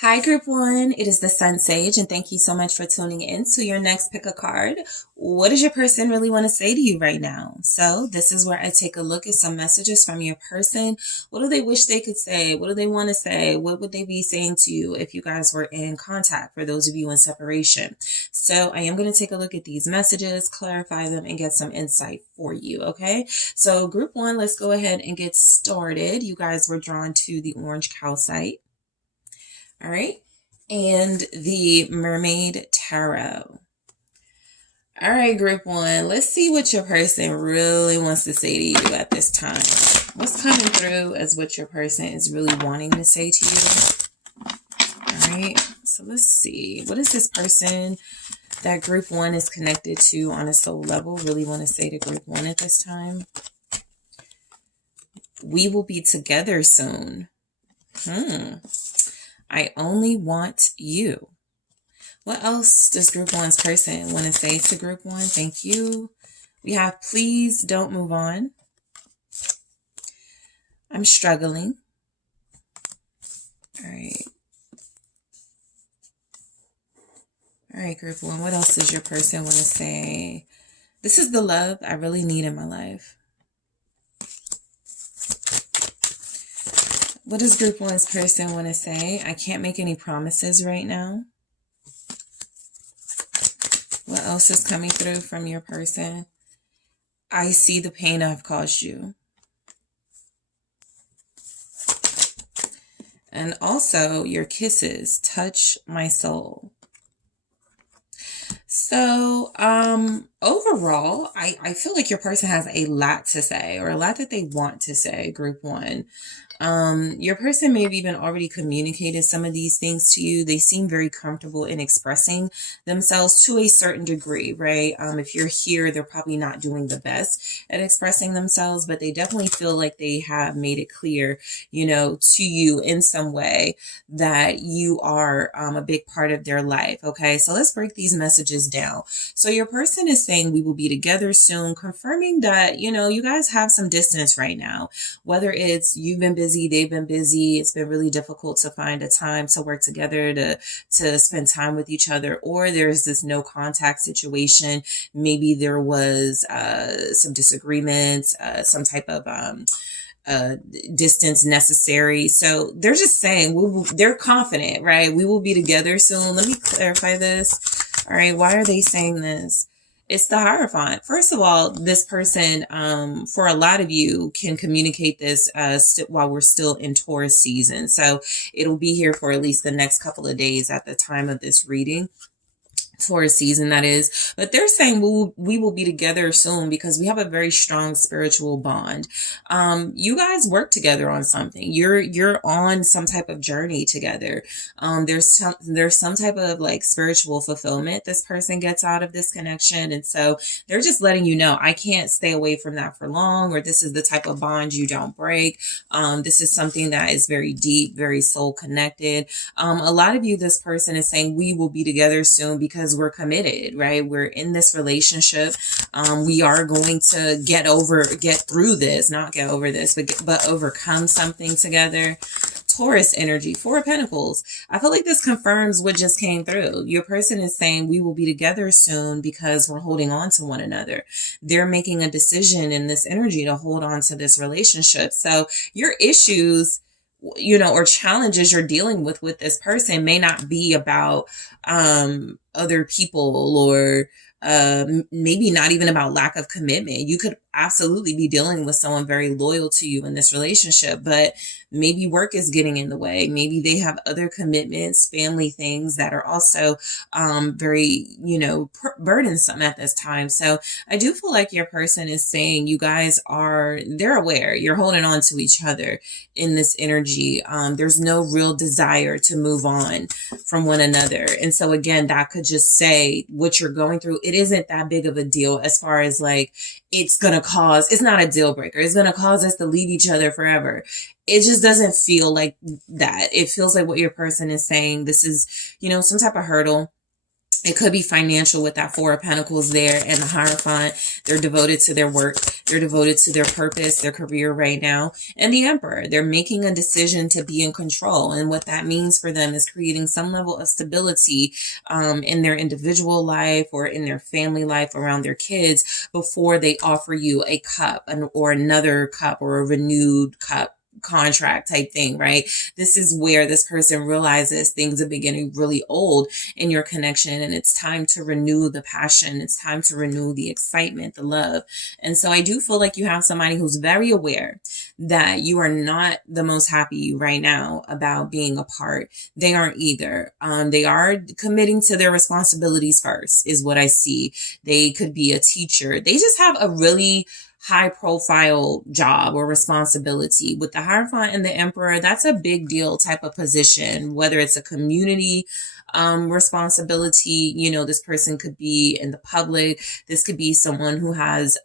Hi, Group One. It is the SunSage, and thank you so much for tuning in to your next pick a card. What does your person really want to say to you right now? So, this is where I take a look at some messages from your person. What do they wish they could say? What do they want to say? What would they be saying to you if you guys were in contact, for those of you in separation? So, I am going to take a look at these messages, clarify them, and get some insight for you, okay? So, Group One, let's go ahead and get started. You guys were drawn to the orange calcite. All right. And the Mermaid Tarot. All right, Group One. Let's see what your person really wants to say to you at this time. What's coming through as what your person is really wanting to say to you? All right. So let's see. What is this person that Group One is connected to on a soul level really want to say to Group One at this time? We will be together soon. I only want you. What else does Group One's person want to say to Group One? Thank you. We have please don't move on. I'm struggling. All right. All right, Group One. What else does your person want to say? This is the love I really need in my life. What does Group One's person want to say? I can't make any promises right now. What else is coming through from your person? I see the pain I've caused you. And also, your kisses touch my soul. So, overall, I feel like your person has a lot to say, or a lot that they want to say, Group One. Your person may have even already communicated some of these things to you. They seem very comfortable in expressing themselves to a certain degree, right? If you're here, they're probably not doing the best at expressing themselves, but they definitely feel like they have made it clear, to you in some way that you are a big part of their life. Okay, so let's break these messages down. So your person is saying we will be together soon, confirming that, you guys have some distance right now, whether it's you've been busy, they've been busy, it's been really difficult to find a time to work together to spend time with each other, or there's this no contact situation. Maybe there was some disagreements, some type of distance necessary. So they're just saying they're confident, right? We will be together soon. Let me clarify this. All right, why are they saying this? It's the Hierophant. First of all, this person, for a lot of you, can communicate this while we're still in Taurus season. So it'll be here for at least the next couple of days at the time of this reading. Taurus season, that is. But they're saying we will be together soon because we have a very strong spiritual bond. You guys work together on something. You're on some type of journey together. There's some type of like spiritual fulfillment this person gets out of this connection, and so they're just letting you know, I can't stay away from that for long, or this is the type of bond you don't break. This is something that is very deep, very soul connected. A lot of you, this person is saying we will be together soon because we're committed, right? We're in this relationship. We are going to get through this, not get over this, but overcome something together. Taurus energy, Four of Pentacles. I feel like this confirms what just came through. Your person is saying we will be together soon because we're holding on to one another. They're making a decision in this energy to hold on to this relationship. So your issues, or challenges you're dealing with this person may not be about other people, or maybe not even about lack of commitment. You could absolutely be dealing with someone very loyal to you in this relationship, but maybe work is getting in the way. Maybe they have other commitments, family things that are also very, burdensome at this time. So I do feel like your person is saying you guys they're aware, you're holding on to each other in this energy. There's no real desire to move on from one another. And so again, that could just say what you're going through. It isn't that big of a deal as far as like, it's not a deal breaker. It's going to cause us to leave each other forever. It just doesn't feel like that. It feels like what your person is saying, this is, some type of hurdle It could be financial with that Four of Pentacles there and the Hierophant. They're devoted to their work. They're devoted to their purpose, their career right now. And the Emperor, they're making a decision to be in control. And what that means for them is creating some level of stability in their individual life or in their family life around their kids before they offer you a cup or another cup or a renewed cup contract type thing, right? This is where this person realizes things are beginning really old in your connection, and it's time to renew the passion. It's time to renew the excitement, the love. And so I do feel like you have somebody who's very aware that you are not the most happy right now about being apart. They aren't either. They are committing to their responsibilities first, is what I see. They could be a teacher. They just have a really high profile job or responsibility. With the Hierophant and the Emperor, that's a big deal type of position, whether it's a community responsibility. You know, this person could be in the public. This could be someone who has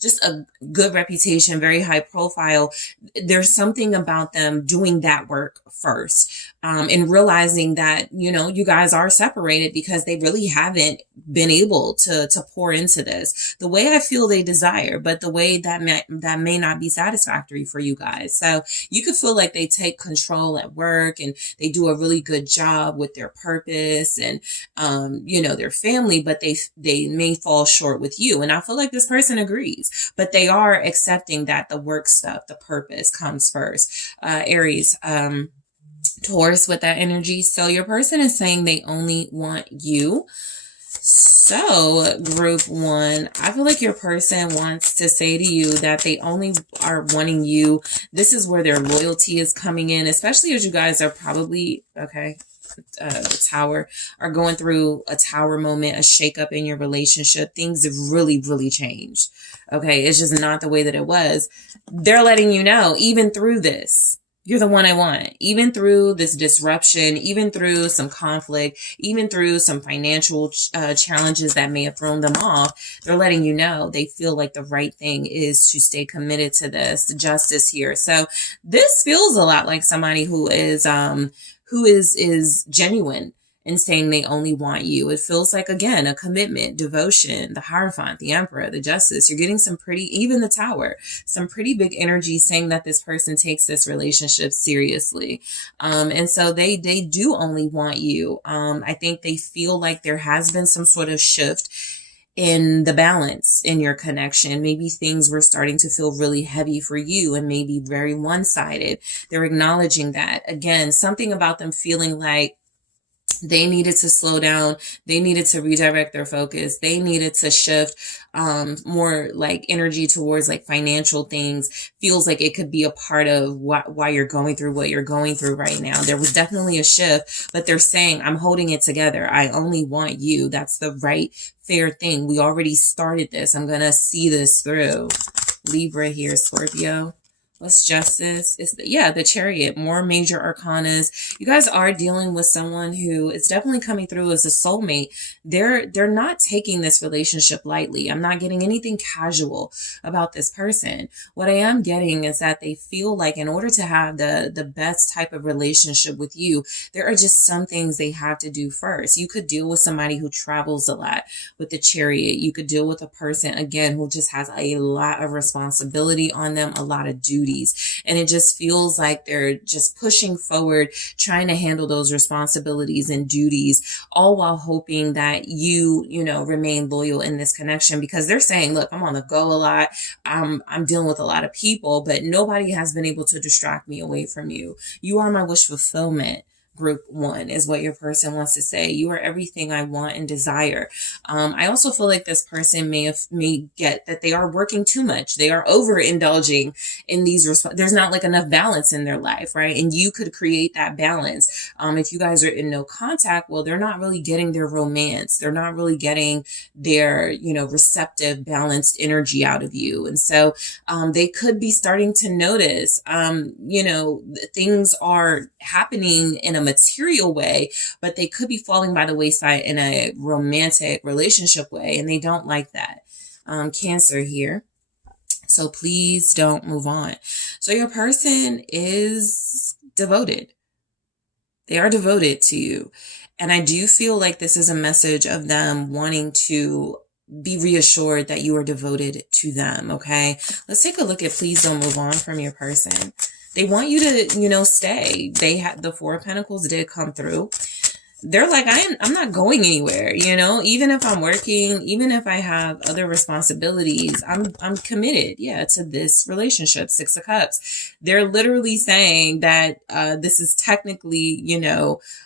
just a good reputation, very high profile. There's something about them doing that work first and realizing that, you know, you guys are separated because they really haven't been able to pour into this the way I feel they desire, but the way that may not be satisfactory for you guys. So you could feel like they take control at work and they do a really good job with their purpose and you know, their family, but they may fall short with you. And I feel like this person agrees, but they are accepting that the work stuff, the purpose comes first. Aries, Taurus with that energy. So your person is saying they only want you. So group one, I feel like your person wants to say to you that they only are wanting you. This is where their loyalty is coming in, especially as you guys are probably, the Tower, are going through a Tower moment, a shakeup in your relationship. Things have really, really changed. Okay. It's just not the way that it was. They're letting you know, even through this, you're the one I want. Even through this disruption, even through some conflict, even through some financial challenges that may have thrown them off, they're letting you know they feel like the right thing is to stay committed to this justice here. So this feels a lot like somebody who is genuine and saying they only want you. It feels like, again, a commitment, devotion, the Hierophant, the Emperor, the Justice. You're getting some pretty, even the Tower, some pretty big energy saying that this person takes this relationship seriously. And so they do only want you. I think they feel like there has been some sort of shift in the balance in your connection. Maybe things were starting to feel really heavy for you and maybe very one-sided. They're acknowledging that. Again, something about them feeling like they needed to slow down. They needed to redirect their focus. They needed to shift more like energy towards like financial things. Feels like it could be a part of why you're going through what you're going through right now. There was definitely a shift, but they're saying, I'm holding it together. I only want you. That's the right, fair thing. We already started this. I'm going to see this through. Libra here, Scorpio. What's Justice? It's the Chariot, more major arcanas. You guys are dealing with someone who is definitely coming through as a soulmate. They're not taking this relationship lightly. I'm not getting anything casual about this person. What I am getting is that they feel like in order to have the best type of relationship with you, there are just some things they have to do first. You could deal with somebody who travels a lot with the Chariot. You could deal with a person, again, who just has a lot of responsibility on them, a lot of duty. And it just feels like they're just pushing forward, trying to handle those responsibilities and duties, all while hoping that you remain loyal in this connection, because they're saying, look, I'm on the go a lot. I'm dealing with a lot of people, but nobody has been able to distract me away from you. You are my wish fulfillment. Group one is what your person wants to say. You are everything I want and desire. I also feel like this person may get that they are working too much. They are overindulging in these. There's not like enough balance in their life, right? And you could create that balance. If you guys are in no contact, well, they're not really getting their romance. They're not really getting their, receptive, balanced energy out of you. And so they could be starting to notice, things are happening in a material way, but they could be falling by the wayside in a romantic relationship way, and they don't like that. Cancer here. So please don't move on. So your person is devoted. They are devoted to you. And I do feel like this is a message of them wanting to be reassured that you are devoted to them, okay? Let's take a look at please don't move on from your person. They want you to, stay. They had the Four of Pentacles did come through. They're like, I'm not going anywhere, even if I'm working, even if I have other responsibilities, I'm committed, to this relationship. Six of Cups. They're literally saying that this is technically,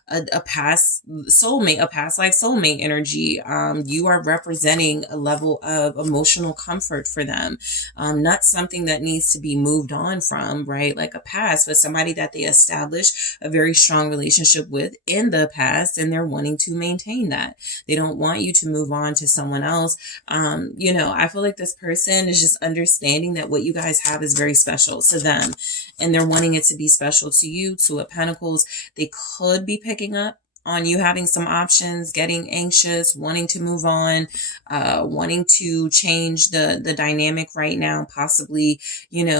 a past soulmate, a past life soulmate energy. You are representing a level of emotional comfort for them. Not something that needs to be moved on from, right? Like a past, but somebody that they established a very strong relationship with in the past. And they're wanting to maintain that. They don't want you to move on to someone else. I feel like this person is just understanding that what you guys have is very special to them. And they're wanting it to be special to you. Two of Pentacles. They could be picking up on you having some options, getting anxious, wanting to move on, wanting to change the dynamic right now, possibly,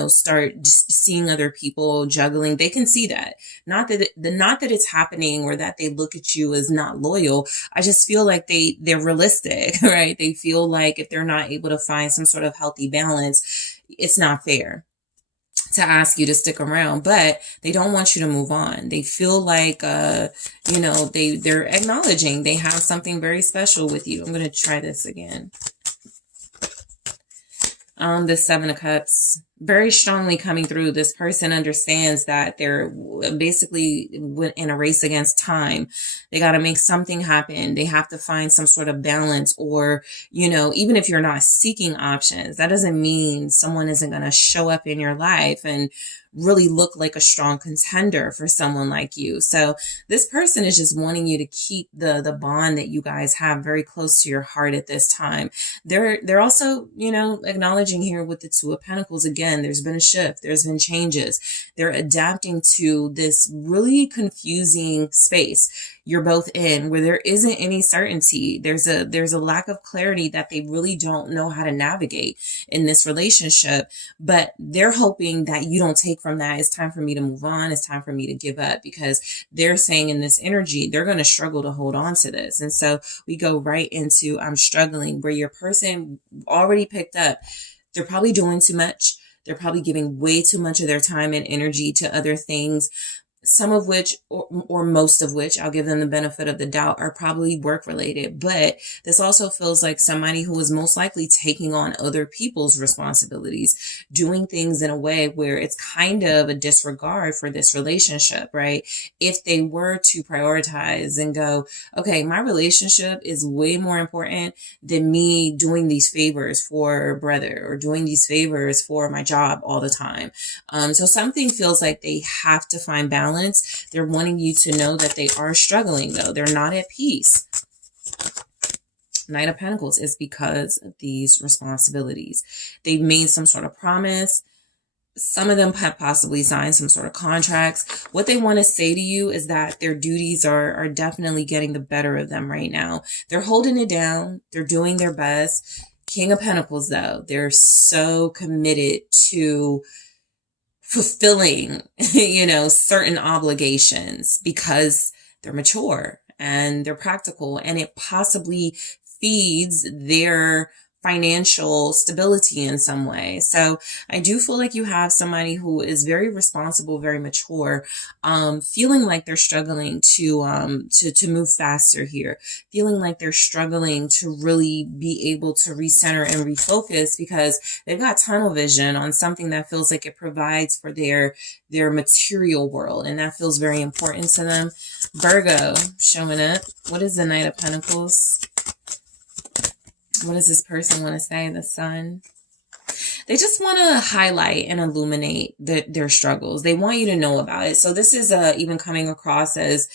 start just seeing other people juggling. They can see that. Not that it's happening or that they look at you as not loyal. I just feel like they're realistic, right? They feel like if they're not able to find some sort of healthy balance, it's not fair to ask you to stick around, but they don't want you to move on. They feel like, they're acknowledging they have something very special with you. I'm going to try this again. The Seven of Cups, very strongly coming through. This person understands that they're basically in a race against time. They got to make something happen. They have to find some sort of balance, or, even if you're not seeking options, that doesn't mean someone isn't going to show up in your life and really look like a strong contender for someone like you. So this person is just wanting you to keep the bond that you guys have very close to your heart at this time. They're also, acknowledging here with the Two of Pentacles, again, there's been a shift. There's been changes. They're adapting to this really confusing space you're both in, where there isn't any certainty. There's a lack of clarity that they really don't know how to navigate in this relationship, but they're hoping that you don't take from that. It's time for me to move on. It's time for me to give up, because they're saying in this energy, they're going to struggle to hold on to this. And so we go right into I'm struggling, where your person already picked up. They're probably doing too much. They're probably giving way too much of their time and energy to other things. Some of which, or most of which, I'll give them the benefit of the doubt, are probably work related. But this also feels like somebody who is most likely taking on other people's responsibilities, doing things in a way where it's kind of a disregard for this relationship, right? If they were to prioritize and go, okay, my relationship is way more important than me doing these favors for a brother or doing these favors for my job all the time. So something feels like they have to find balance. They're wanting you to know that they are struggling, though. They're not at peace. Knight of Pentacles is because of these responsibilities. They've made some sort of promise. Some of them have possibly signed some sort of contracts. What they want to say to you is that their duties are definitely getting the better of them right now. They're holding it down. They're doing their best. King of Pentacles, though, they're so committed to fulfilling, certain obligations because they're mature and they're practical, and it possibly feeds their financial stability in some way. So I do feel like you have somebody who is very responsible, very mature, feeling like they're struggling to move faster here, feeling like they're struggling to really be able to recenter and refocus, because they've got tunnel vision on something that feels like it provides for their material world, and that feels very important to them. Virgo showing up. What is the Knight of Pentacles? What does this person want to say? The Sun. They just want to highlight and illuminate their struggles. They want you to know about it. So this is even coming across as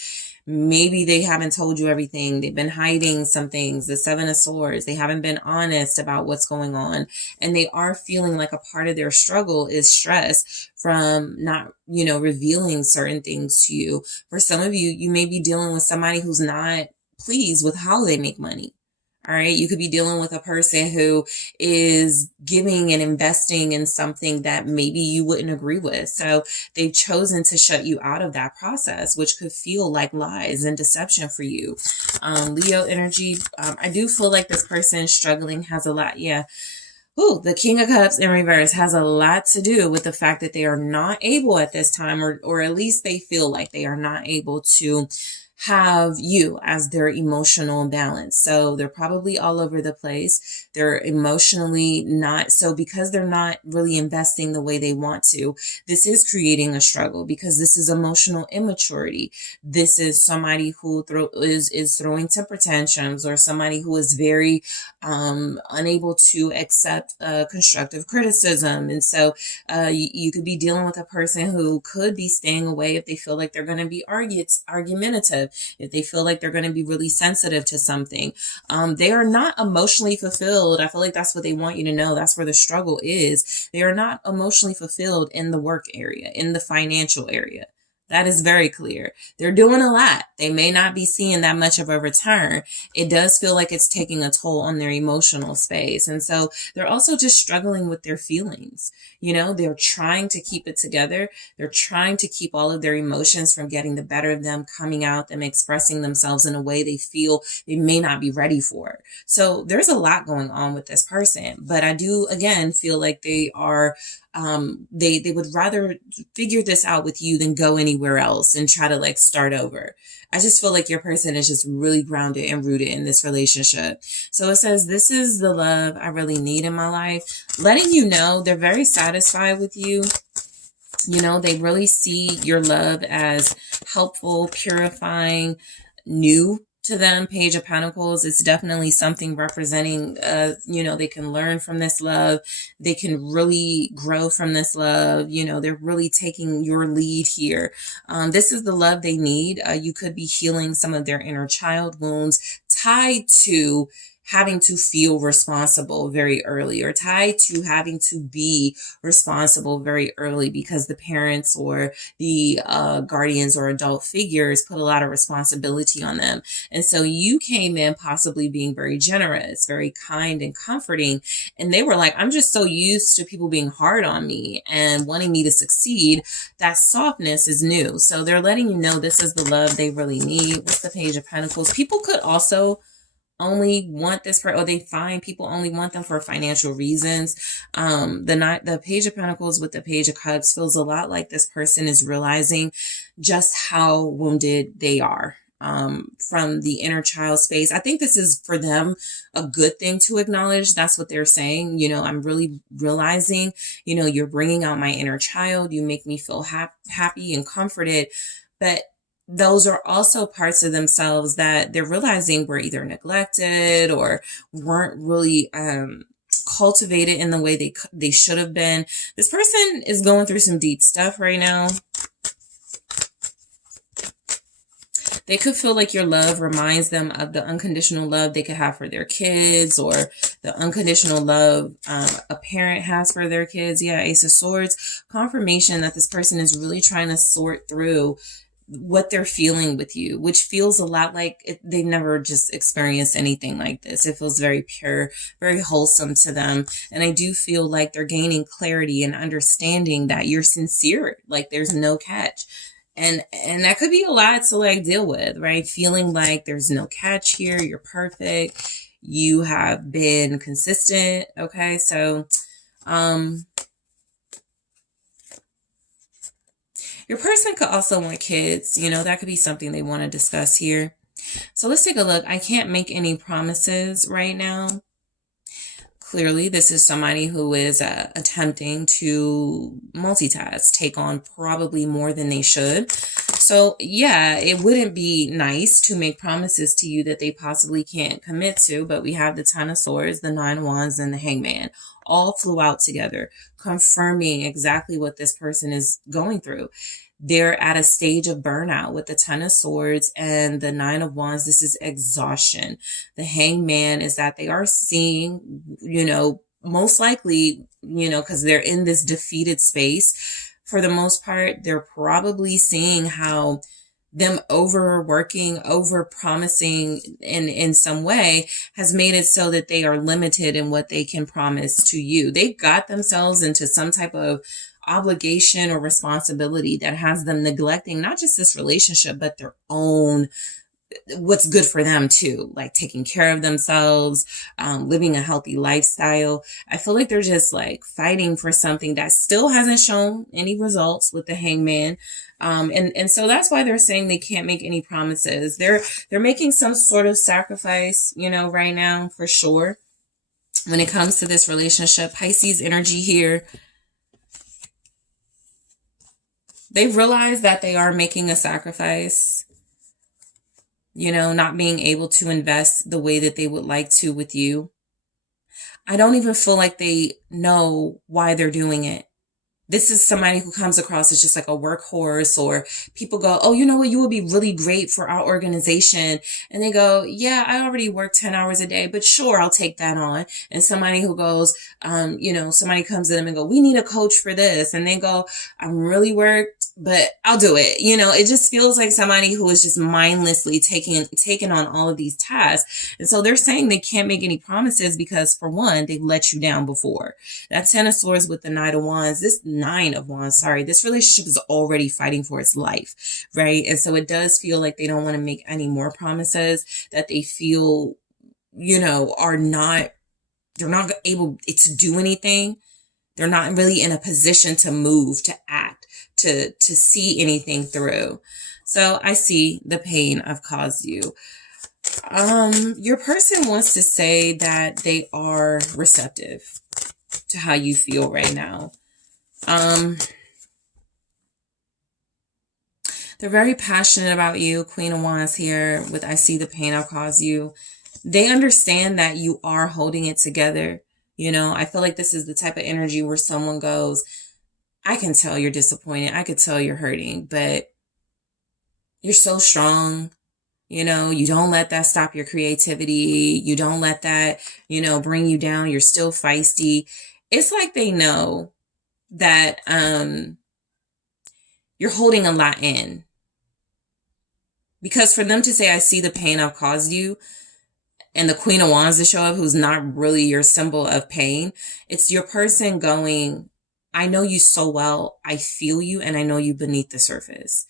maybe they haven't told you everything. They've been hiding some things. The Seven of Swords. They haven't been honest about what's going on. And they are feeling like a part of their struggle is stress from not, revealing certain things to you. For some of you, you may be dealing with somebody who's not pleased with how they make money. All right. You could be dealing with a person who is giving and investing in something that maybe you wouldn't agree with. So they've chosen to shut you out of that process, which could feel like lies and deception for you. Leo energy. I do feel like this person struggling has a lot. Yeah. Ooh, the King of Cups in reverse has a lot to do with the fact that they are not able at this time, or at least they feel like they are not able to have you as their emotional balance. So they're probably all over the place. They're emotionally not, so because they're not really investing the way they want to, this is creating a struggle because this is emotional immaturity. This is somebody who is throwing temper tantrums, or somebody who is very unable to accept constructive criticism. And so you could be dealing with a person who could be staying away if they feel like they're going to be argumentative, if they feel like they're going to be really sensitive to something. They are not emotionally fulfilled. I feel like that's what they want you to know. That's where the struggle is. They are not emotionally fulfilled in the work area, in the financial area. That is very clear. They're doing a lot. They may not be seeing that much of a return. It does feel like it's taking a toll on their emotional space. And so they're also just struggling with their feelings. You know, they're trying to keep it together. They're trying to keep all of their emotions from getting the better of them, coming out, them expressing themselves in a way they feel they may not be ready for. So there's a lot going on with this person. But I do, again, feel like they are they would rather figure this out with you than go anywhere else and try to like start over. I just feel like your person is just really grounded and rooted in this relationship. So it says, this is the love I really need in my life. Letting you know they're very satisfied with you. You know, they really see your love as helpful, purifying, new to them. Page of Pentacles, it's definitely something representing, you know, they can learn from this love. They can really grow from this love. You know, they're really taking your lead here. This is the love they need. You could be healing some of their inner child wounds tied to having to feel responsible very early, or tied to having to be responsible very early because the parents or the guardians or adult figures put a lot of responsibility on them. And so you came in possibly being very generous, very kind and comforting. And they were like, I'm just so used to people being hard on me and wanting me to succeed. That softness is new. So they're letting you know this is the love they really need. What's the Page of Pentacles? People could also only want this or they find people only want them for financial reasons. The Page of Pentacles with the Page of Cups feels a lot like this person is realizing just how wounded they are from the inner child space. I think this is for them a good thing to acknowledge. That's what they're saying. You know, I'm really realizing, you know, you're bringing out my inner child. You make me feel happy and comforted. But those are also parts of themselves that they're realizing were either neglected or weren't really cultivated in the way they should have been. This person is going through some deep stuff right now. They could feel like your love reminds them of the unconditional love they could have for their kids, or the unconditional love a parent has for their kids. Yeah, Ace of Swords. Confirmation that this person is really trying to sort through what they're feeling with you, which feels a lot like they never just experienced anything like this. It feels very pure, very wholesome to them. And I do feel like they're gaining clarity and understanding that you're sincere, like there's no catch. And that could be a lot to like deal with, right? Feeling like there's no catch here. You're perfect. You have been consistent. Okay. So, your person could also want kids. You know, that could be something they want to discuss here. So let's take a look. I can't make any promises right now. Clearly, this is somebody who is attempting to multitask, take on probably more than they should. So yeah, it wouldn't be nice to make promises to you that they possibly can't commit to, but we have the Ten of Swords, the Nine of Wands, and the Hangman all flew out together, confirming exactly what this person is going through. They're at a stage of burnout with the Ten of Swords and the Nine of Wands. This is exhaustion. The Hangman is that they are seeing, you know, most likely, you know, because they're in this defeated space. For the most part, they're probably seeing how them overworking, over promising in some way has made it so that they are limited in what they can promise to you. They got themselves into some type of obligation or responsibility that has them neglecting not just this relationship, but their own, what's good for them too, like taking care of themselves, living a healthy lifestyle. I feel like they're just like fighting for something that still hasn't shown any results with the Hangman. And so that's why they're saying they can't make any promises. They're making some sort of sacrifice, you know, right now for sure. When it comes to this relationship, Pisces energy here. They've realized that they are making a sacrifice, you know, not being able to invest the way that they would like to with you. I don't even feel like they know why they're doing it. This is somebody who comes across as just like a workhorse, or people go, oh, you know what? You would be really great for our organization. And they go, yeah, I already work 10 hours a day, but sure, I'll take that on. And somebody who goes, you know, somebody comes to them and go, we need a coach for this. And they go, I'm really worked, but I'll do it. You know, it just feels like somebody who is just mindlessly taking on all of these tasks. And so they're saying they can't make any promises because, for one, they've let you down before. That Ten of Swords with the Knight of Wands, this Nine of Wands, sorry, this relationship is already fighting for its life, right? And so it does feel like they don't want to make any more promises that they feel, you know, they're not able to do anything. They're not really in a position to move, to act, to see anything through. So I see the pain I've caused you. Your person wants to say that they are receptive to how you feel right now. They're very passionate about you. Queen of Wands here with I see the pain I've caused you. They understand that you are holding it together. You know, I feel like this is the type of energy where someone goes, I can tell you're disappointed. I could tell you're hurting, but you're so strong. You know, you don't let that stop your creativity. You don't let that, you know, bring you down. You're still feisty. It's like they know that you're holding a lot in. Because for them to say, I see the pain I've caused you, and the Queen of Wands to show up, who's not really your symbol of pain, it's your person going, I know you so well, I feel you, and I know you beneath the surface.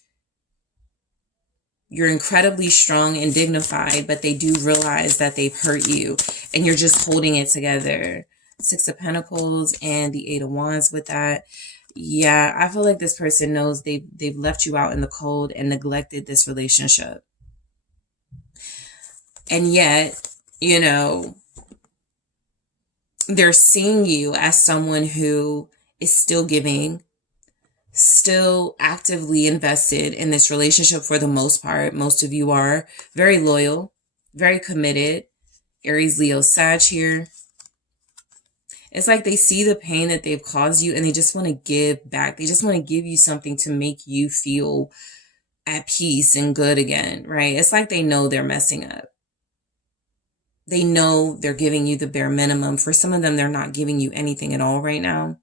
You're incredibly strong and dignified, but they do realize that they've hurt you, and you're just holding it together. Six of Pentacles and the Eight of Wands with that. Yeah, I feel like this person knows they've left you out in the cold and neglected this relationship. And yet, you know, they're seeing you as someone who is still giving, still actively invested in this relationship for the most part. Most of you are very loyal, very committed. Aries, Leo, Sag here. It's like they see the pain that they've caused you and they just want to give back. They just want to give you something to make you feel at peace and good again, right? It's like they know they're messing up. They know they're giving you the bare minimum. For some of them, they're not giving you anything at all right now.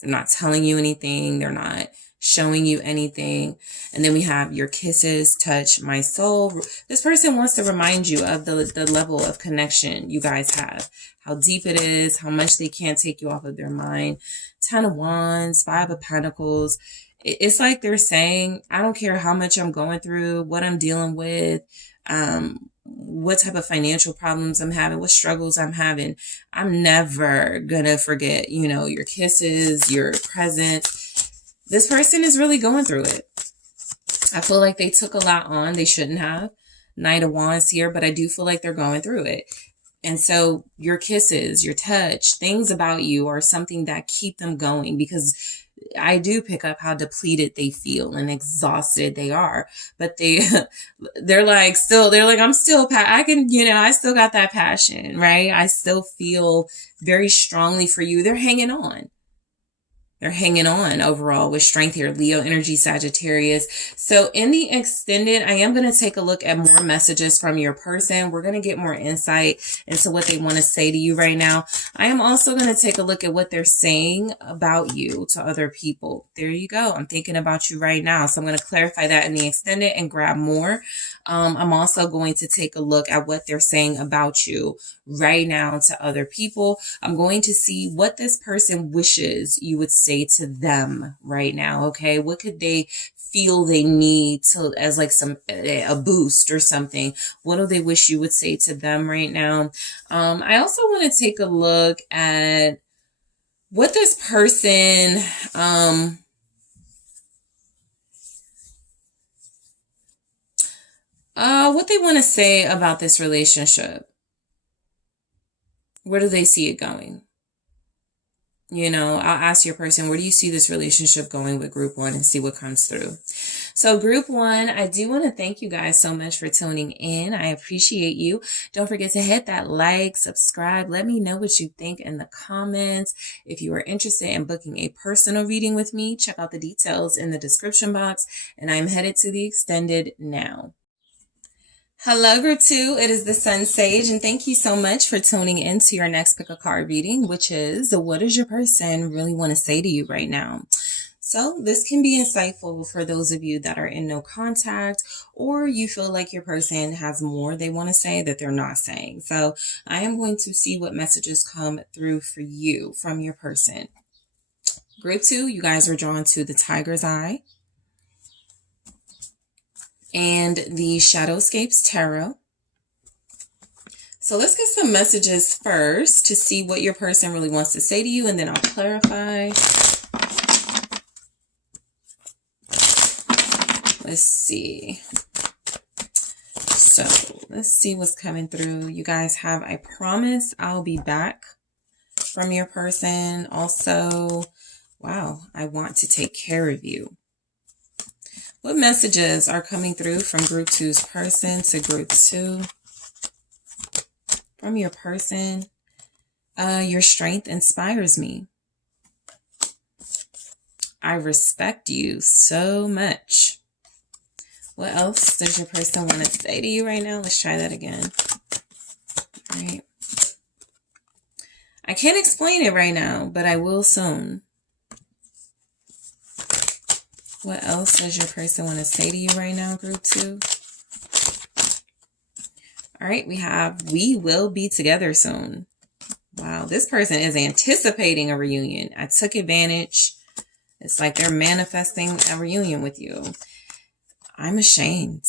They're not telling you anything. They're not showing you anything. And then we have your kisses touch my soul. This person wants to remind you of the level of connection you guys have, how deep it is, how much they can't take you off of their mind. Ten of Wands, Five of Pentacles. It's like they're saying, I don't care how much I'm going through, what I'm dealing with, what type of financial problems I'm having, what struggles I'm having. I'm never gonna forget, you know, your kisses, your presence. This person is really going through it. I feel like they took a lot on. They shouldn't have. Knight of Wands here, but I do feel like they're going through it. And so your kisses, your touch, things about you are something that keep them going, because I do pick up how depleted they feel and exhausted they are. But they're like, I'm still, I can, you know, I still got that passion, right? I still feel very strongly for you. They're hanging on. They're hanging on overall with strength here. Leo energy, Sagittarius. So in the extended, I am going to take a look at more messages from your person. We're going to get more insight into what they want to say to you right now. I am also going to take a look at what they're saying about you to other people. There you go. I'm thinking about you right now. So I'm going to clarify that in the extended and grab more. I'm also going to take a look at what they're saying about you right now to other people. I'm going to see what this person wishes you would say to them right now. Okay. What could they feel they need to, as like a boost or something? What do they wish you would say to them right now? I also want to take a look at what this person, what they want to say about this relationship. Where do they see it going? You know, I'll ask your person, where do you see this relationship going with group one, and see what comes through. So group one, I do want to thank you guys so much for tuning in. I appreciate you. Don't forget to hit that like, subscribe. Let me know what you think in the comments. If you are interested in booking a personal reading with me, check out the details in the description box. And I'm headed to the extended now. Hello, group two. It is the SunSage, and thank you so much for tuning in to your next pick a card reading, which is, what does your person really want to say to you right now? So this can be insightful for those of you that are in no contact, or you feel like your person has more they want to say that they're not saying. So I am going to see what messages come through for you from your person. Group two, you guys are drawn to the Tiger's Eye and the Shadowscapes Tarot. So let's get some messages first to see what your person really wants to say to you, and then I'll clarify. Let's see. So let's see what's coming through. You guys have, I promise I'll be back from your person. Also, wow, I want to take care of you. What messages are coming through from group two's person to group two? From your person, your strength inspires me. I respect you so much. What else does your person want to say to you right now? Let's try that again. All right. I can't explain it right now, but I will soon. What else does your person want to say to you right now, group two? All right, we will be together soon. Wow, this person is anticipating a reunion. I took advantage. It's like they're manifesting a reunion with you. I'm ashamed.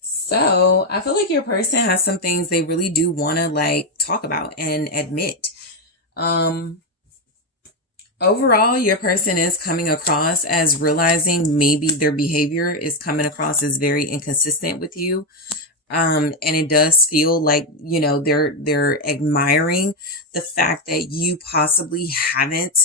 So I feel like your person has some things they really do want to like talk about and admit. Overall, your person is coming across as realizing maybe their behavior is coming across as very inconsistent with you. And it does feel like, you know, they're admiring the fact that you possibly haven't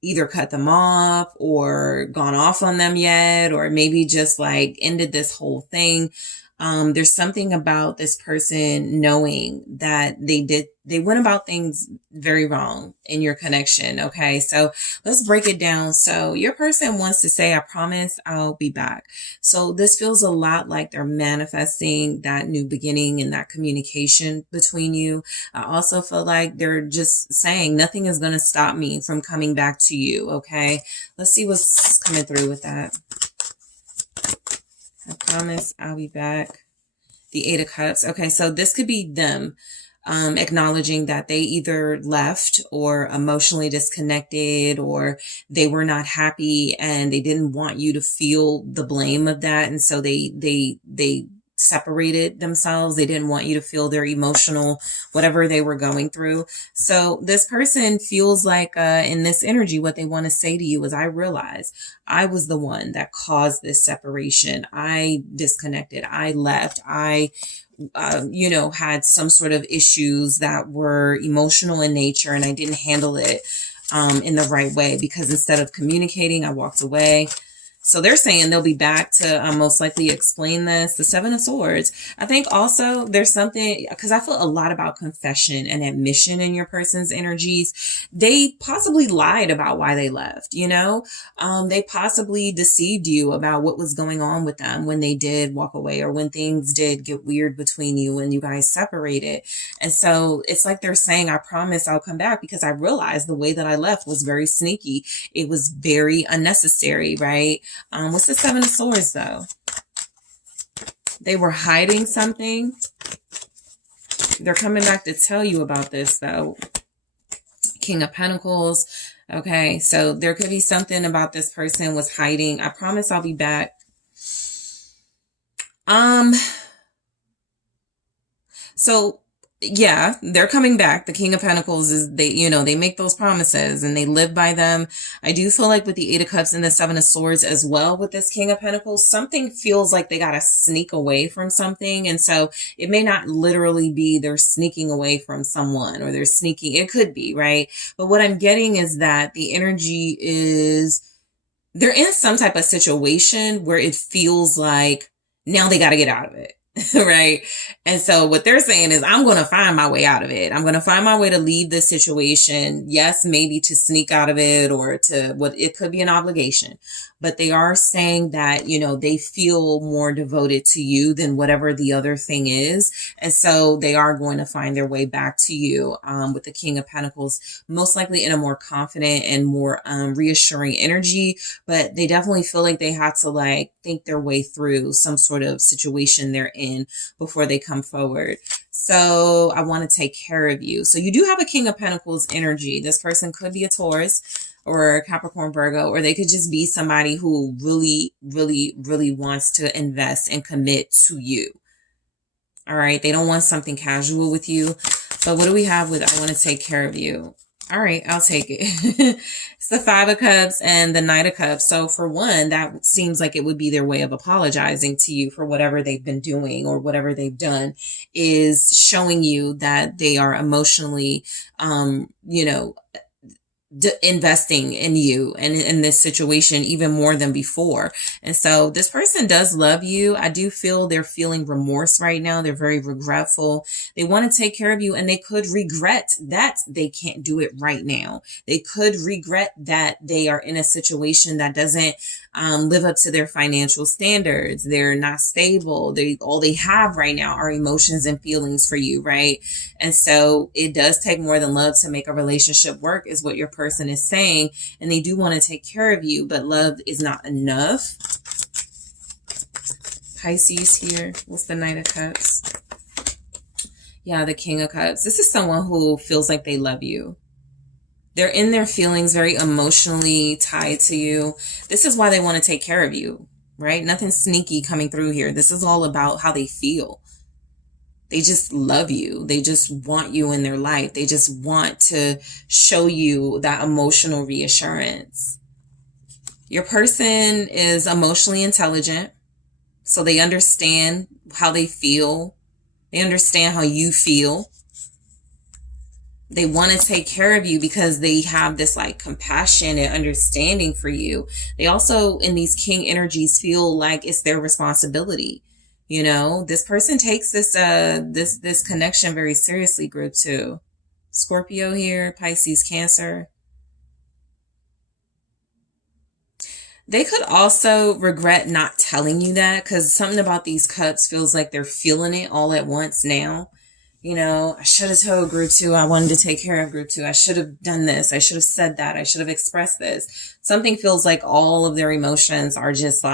either cut them off or gone off on them yet, or maybe just like ended this whole thing. There's something about this person knowing that they went about things very wrong in your connection. Okay. So let's break it down. So your person wants to say, I promise I'll be back. So this feels a lot like they're manifesting that new beginning and that communication between you. I also feel like they're just saying nothing is going to stop me from coming back to you. Okay. Let's see what's coming through with that. I promise I'll be back. The Eight of Cups. Okay, so this could be them acknowledging that they either left or emotionally disconnected, or they were not happy and they didn't want you to feel the blame of that. And so they separated themselves. They didn't want you to feel their emotional, whatever they were going through. So this person feels like in this energy, what they want to say to you is, I realize I was the one that caused this separation. I disconnected. I left. I had some sort of issues that were emotional in nature, and I didn't handle it in the right way, because instead of communicating, I walked away. So they're saying they'll be back to most likely explain this. The Seven of Swords. I think also there's something, because I feel a lot about confession and admission in your person's energies. They possibly lied about why they left, you know? They possibly deceived you about what was going on with them when they did walk away, or when things did get weird between you and you guys separated. And so it's like they're saying, I promise I'll come back, because I realized the way that I left was very sneaky. It was very unnecessary, right? What's the Seven of Swords though? They were hiding something. They're coming back to tell you about this though. King of Pentacles. Okay, so there could be something about this person was hiding. I promise I'll be back. So yeah, they're coming back. The King of Pentacles is, they make those promises and they live by them. I do feel like with the Eight of Cups and the Seven of Swords as well, with this King of Pentacles, something feels like they got to sneak away from something. And so it may not literally be they're sneaking away from someone, or they're sneaking. It could be, right? But what I'm getting is that the energy is they're in some type of situation where it feels like now they got to get out of it. Right. And so what they're saying is, I'm going to find my way out of it. I'm going to find my way to leave this situation. Yes, maybe to sneak out of it, or to what it could be an obligation. But they are saying that, they feel more devoted to you than whatever the other thing is. And so they are going to find their way back to you with the King of Pentacles, most likely in a more confident and more reassuring energy. But they definitely feel like they have to think their way through some sort of situation they're in before they come forward. So I want to take care of you. So you do have a King of Pentacles energy. This person could be a Taurus or Capricorn, Virgo, or they could just be somebody who really, really, really wants to invest and commit to you. All right. They don't want something casual with you. But what do we have with, I want to take care of you? All right, I'll take it. It's the Five of Cups and the Knight of Cups. So for one, that seems like it would be their way of apologizing to you for whatever they've been doing, or whatever they've done, is showing you that they are emotionally, investing in you and in this situation even more than before. And so this person does love you. I do feel they're feeling remorse right now. They're very regretful. They want to take care of you, and they could regret that they can't do it right now. They could regret that they are in a situation that doesn't live up to their financial standards. They're not stable. All they have right now are emotions and feelings for you, right? And so it does take more than love to make a relationship work, is what your person is saying. And they do want to take care of you, but love is not enough. Pisces here. What's the Knight of Cups? Yeah, the King of Cups. This is someone who feels like they love you. They're in their feelings, very emotionally tied to you. This is why they want to take care of you, right? Nothing sneaky coming through here. This is all about how they feel. They just love you. They just want you in their life. They just want to show you that emotional reassurance. Your person is emotionally intelligent, so they understand how they feel. They understand how you feel. They want to take care of you because they have this compassion and understanding for you. They also, in these King energies, feel like it's their responsibility. This person takes this connection very seriously, group 2. Scorpio here, Pisces, Cancer. They could also regret not telling you that, because something about these cups feels like they're feeling it all at once now. I should have told group 2 I wanted to take care of group 2. I should have done this. I should have said that. I should have expressed this. Something feels like all of their emotions are just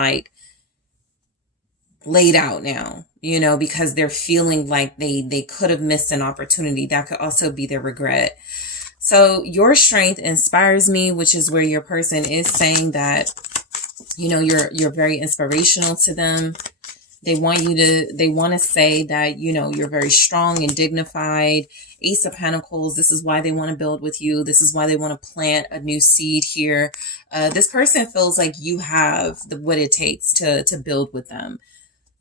laid out now, because they're feeling like they could have missed an opportunity. That could also be their regret. So your strength inspires me, which is where your person is saying that, you're very inspirational to them. They want to say that, you're very strong and dignified. Ace of Pentacles. This is why they want to build with you. This is why they want to plant a new seed here. This person feels like you have what it takes to build with them,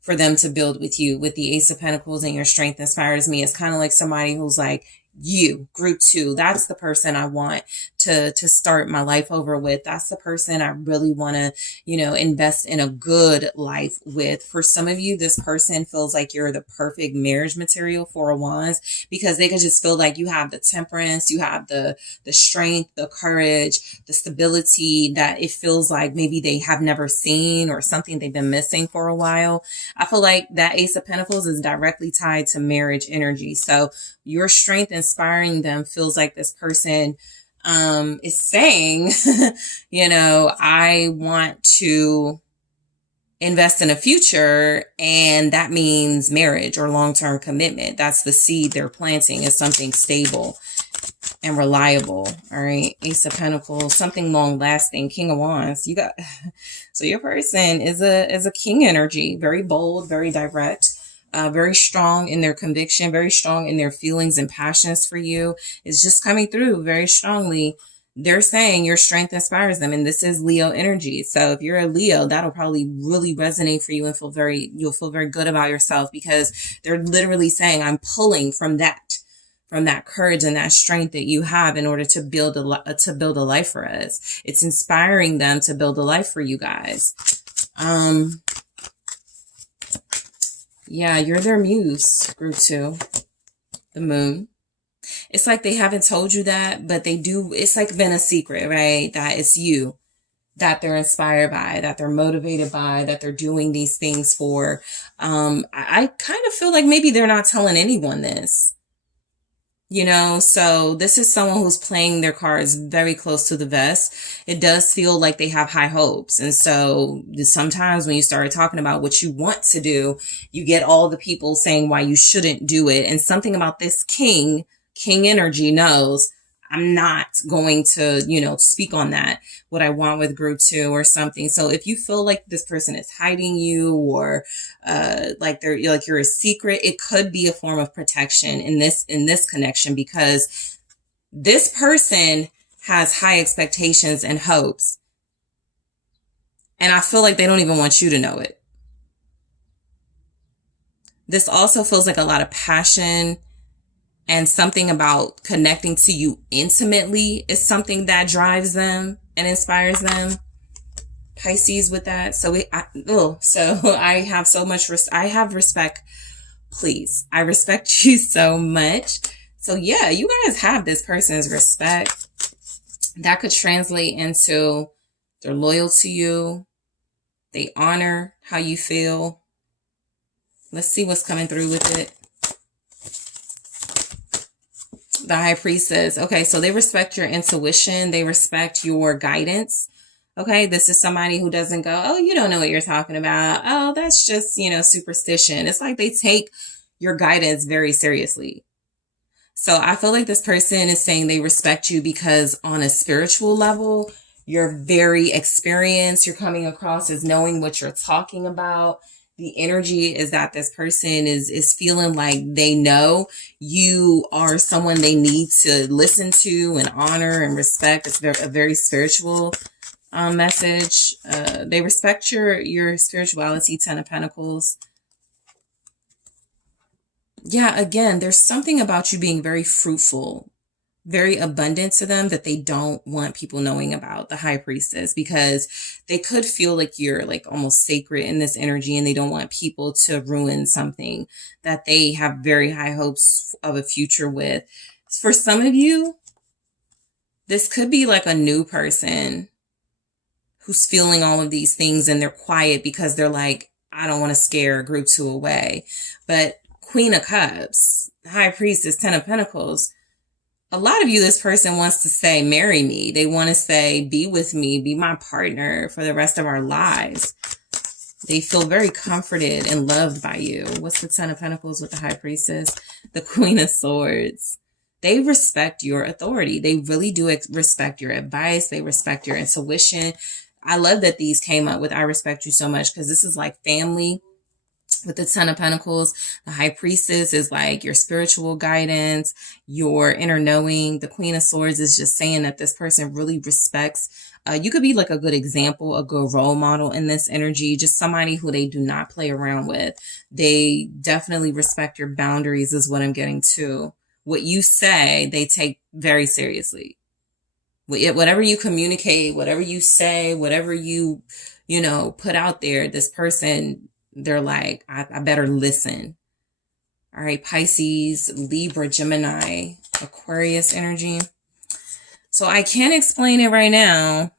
for them to build with you. With the Ace of Pentacles and your strength inspires me. It's kind of like somebody who's like, you, group 2, that's the person I want to start my life over with. That's the person I really want to, invest in a good life with. For some of you, this person feels like you're the perfect marriage material, Four of Wands, because they could just feel like you have the temperance, you have the strength, the courage, the stability that it feels like maybe they have never seen or something they've been missing for a while. I feel like that Ace of Pentacles is directly tied to marriage energy. So your strength inspiring them feels like this person is saying, I want to invest in a future, and that means marriage or long-term commitment. That's the seed they're planting, is something stable and reliable. All right. Ace of Pentacles, something long lasting. King of Wands. So your person is a king energy, very bold, very direct, very strong in their conviction, very strong in their feelings and passions for you. It's just coming through very strongly. They're saying your strength inspires them. And this is Leo energy. So if you're a Leo, that'll probably really resonate for you and you'll feel very good about yourself, because they're literally saying, I'm pulling from that courage and that strength that you have in order to build a life for us. It's inspiring them to build a life for you guys. Yeah, you're their muse, group 2, the moon. It's like they haven't told you that, but they do. It's like been a secret, right? That it's you that they're inspired by, that they're motivated by, that they're doing these things for. I kind of feel like maybe they're not telling anyone this. So this is someone who's playing their cards very close to the vest. It does feel like they have high hopes. And so sometimes when you start talking about what you want to do, you get all the people saying why you shouldn't do it. And something about this king energy knows, I'm not going to, speak on that, what I want with group 2 or something. So if you feel like this person is hiding you, or like you're a secret, it could be a form of protection in this connection, because this person has high expectations and hopes. And I feel like they don't even want you to know it. This also feels like a lot of passion, and something about connecting to you intimately is something that drives them and inspires them. Pisces with that. So I have so much I have respect. Please, I respect you so much. So yeah, you guys have this person's respect. That could translate into they're loyal to you. They honor how you feel. Let's see what's coming through with it. The High Priestess. Okay, so they respect your intuition. They respect your guidance. Okay, this is somebody who doesn't go, oh, you don't know what you're talking about. Oh, that's just, superstition. It's like they take your guidance very seriously. So I feel like this person is saying they respect you because on a spiritual level, you're very experienced. You're coming across as knowing what you're talking about. The energy is that this person is feeling like they know you are someone they need to listen to and honor and respect. It's a very spiritual message. They respect your spirituality, 10 of Pentacles. Yeah, again, there's something about you being very fruitful, very abundant to them that they don't want people knowing about, the High Priestess, because they could feel like you're like almost sacred in this energy, and they don't want people to ruin something that they have very high hopes of a future with. For some of you, this could be like a new person who's feeling all of these things, and they're quiet because they're like, I don't want to scare group 2 away. But Queen of Cups, High Priestess, 10 of Pentacles, a lot of you, this person wants to say, marry me. They want to say, be with me, be my partner for the rest of our lives. They feel very comforted and loved by you. What's the 10 of Pentacles with the High Priestess? The Queen of Swords. They respect your authority. They really do respect your advice. They respect your intuition. I love that these came up with I respect you so much, because this is like family. With the 10 of Pentacles, the High Priestess is like your spiritual guidance, your inner knowing. The Queen of Swords is just saying that this person really respects. You could be like a good example, a good role model in this energy, just somebody who they do not play around with. They definitely respect your boundaries is what I'm getting to. What you say, they take very seriously. Whatever you communicate, whatever you say, whatever you know, put out there, this person, they're like, I better listen. All right, Pisces, Libra, Gemini, Aquarius energy. So I can't explain it right now,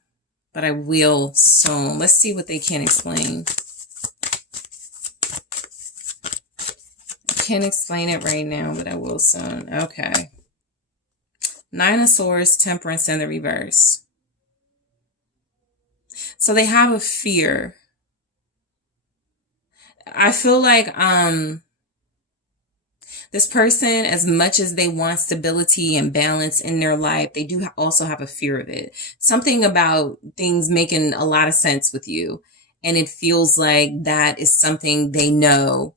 but I will soon. Let's see what they can explain. I can't explain it right now, but I will soon. Okay. Nine of Swords, Temperance in the reverse. So they have a fear. I feel like this person, as much as they want stability and balance in their life, they do also have a fear of it. Something about things making a lot of sense with you. And it feels like that is something they know.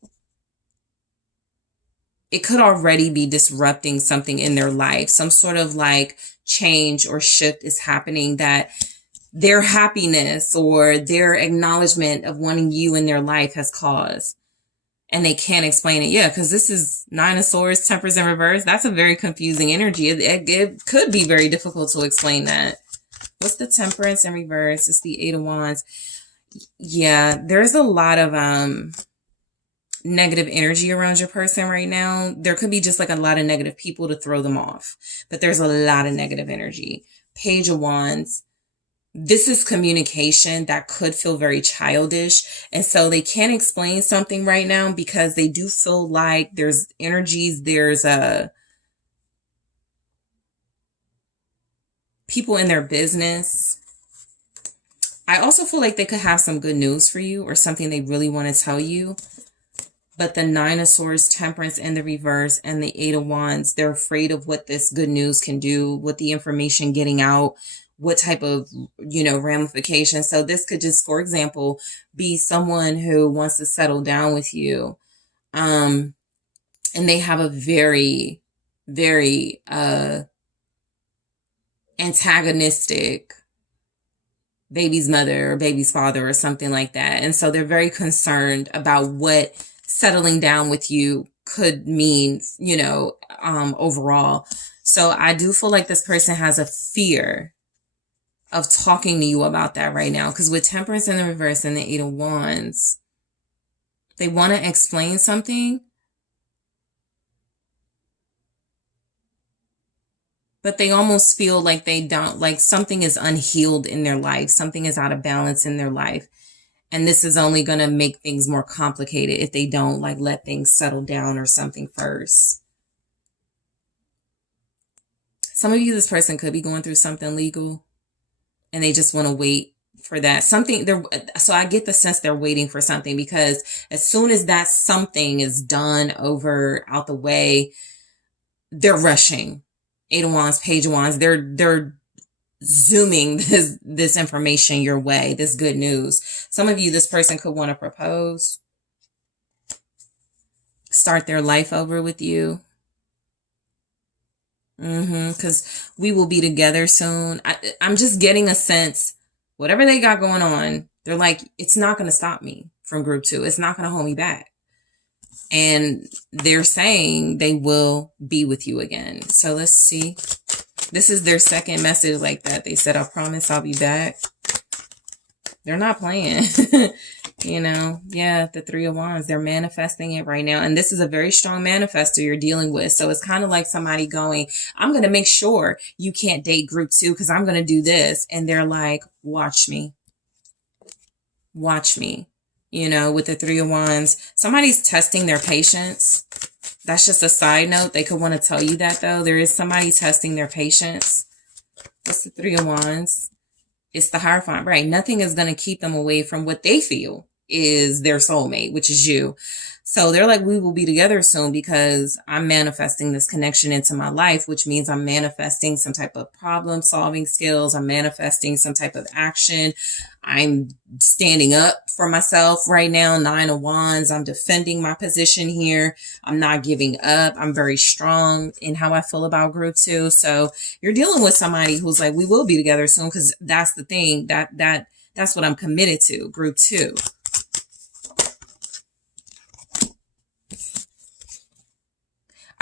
It could already be disrupting something in their life. Some sort of like change or shift is happening that their happiness or their acknowledgement of wanting you in their life has caused. And they can't explain it. Yeah, because this is Nine of Swords, Temperance in reverse. That's a very confusing energy. It could be very difficult to explain that. What's the Temperance in reverse? It's the Eight of Wands. Yeah, there's a lot of negative energy around your person right now. There could be just like a lot of negative people to throw them off. But there's a lot of negative energy. Page of Wands. This is communication that could feel very childish. And so they can't explain something right now because they do feel like there's energies, there's people in their business. I also feel like they could have some good news for you or something they really want to tell you. But the Nine of Swords, Temperance in the reverse, and the Eight of Wands, they're afraid of what this good news can do, with the information getting out, what type of, ramifications. So this could just, for example, be someone who wants to settle down with you. And they have a very, very antagonistic baby's mother or baby's father or something like that. And so they're very concerned about what settling down with you could mean, overall. So I do feel like this person has a fear of talking to you about that right now. Because with Temperance in the reverse and the Eight of Wands, they want to explain something, but they almost feel like they don't, like something is unhealed in their life. Something is out of balance in their life. And this is only going to make things more complicated if they don't like let things settle down or something first. Some of you, this person could be going through something legal and they just want to wait for that something. So I get the sense they're waiting for something, because as soon as that something is done, over, out the way, they're rushing. Eight of Wands, Page of Wands, they're zooming this information your way, this good news. Some of you, this person could want to propose, start their life over with you. Because we will be together soon. I'm just getting a sense, whatever they got going on, they're like, it's not going to stop me from group 2. It's not going to hold me back. And they're saying they will be with you again. So let's see. This is their second message like that. They said, I promise I'll be back. They're not playing. Yeah, the Three of Wands, they're manifesting it right now. And this is a very strong manifestor you're dealing with. So it's kind of like somebody going, I'm going to make sure you can't date group 2 because I'm going to do this. And they're like, watch me. Watch me. With the Three of Wands, somebody's testing their patience. That's just a side note. They could want to tell you that, though. There is somebody testing their patience. What's the Three of Wands? It's the Hierophant, right? Nothing is going to keep them away from what they feel is their soulmate, which is you. So they're like, we will be together soon because I'm manifesting this connection into my life, which means I'm manifesting some type of problem solving skills. I'm manifesting some type of action. I'm standing up for myself right now. Nine of Wands. I'm defending my position here. I'm not giving up. I'm very strong in how I feel about group 2. So you're dealing with somebody who's like, we will be together soon, because that's the thing that's what I'm committed to. Group 2.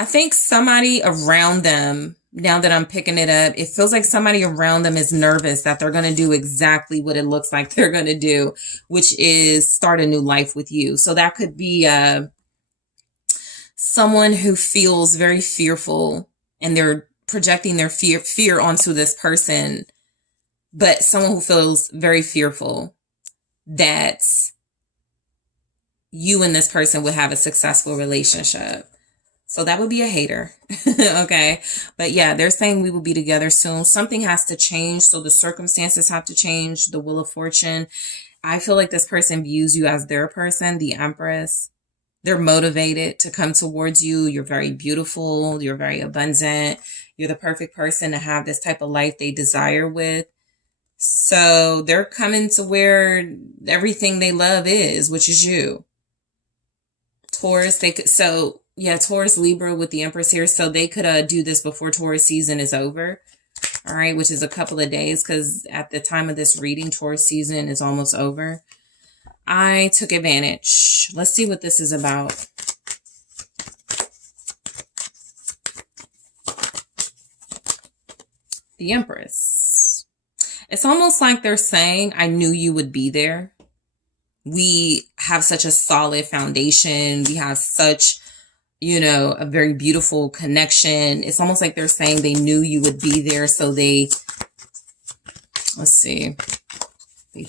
I think somebody around them Now that I'm picking it up, it feels like somebody around them is nervous that they're going to do exactly what it looks like they're going to do, which is start a new life with you. So that could be someone who feels very fearful and they're projecting their fear onto this person, but someone who feels very fearful that you and this person would have a successful relationship. So that would be a hater. Okay. But yeah, they're saying we will be together soon. Something has to change. So the circumstances have to change. The wheel of fortune. I feel like this person views you as their person, the Empress. They're motivated to come towards you. You're very beautiful. You're very abundant. You're the perfect person to have this type of life they desire with. So they're coming to where everything they love is, which is you. Taurus, Taurus, Libra with the Empress here. So they could do this before Taurus season is over. All right, which is a couple of days, because at the time of this reading, Taurus season is almost over. I took advantage. Let's see what this is about. The Empress. It's almost like they're saying, I knew you would be there. We have such a solid foundation. We have such, a very beautiful connection. It's almost like they're saying they knew you would be there. So they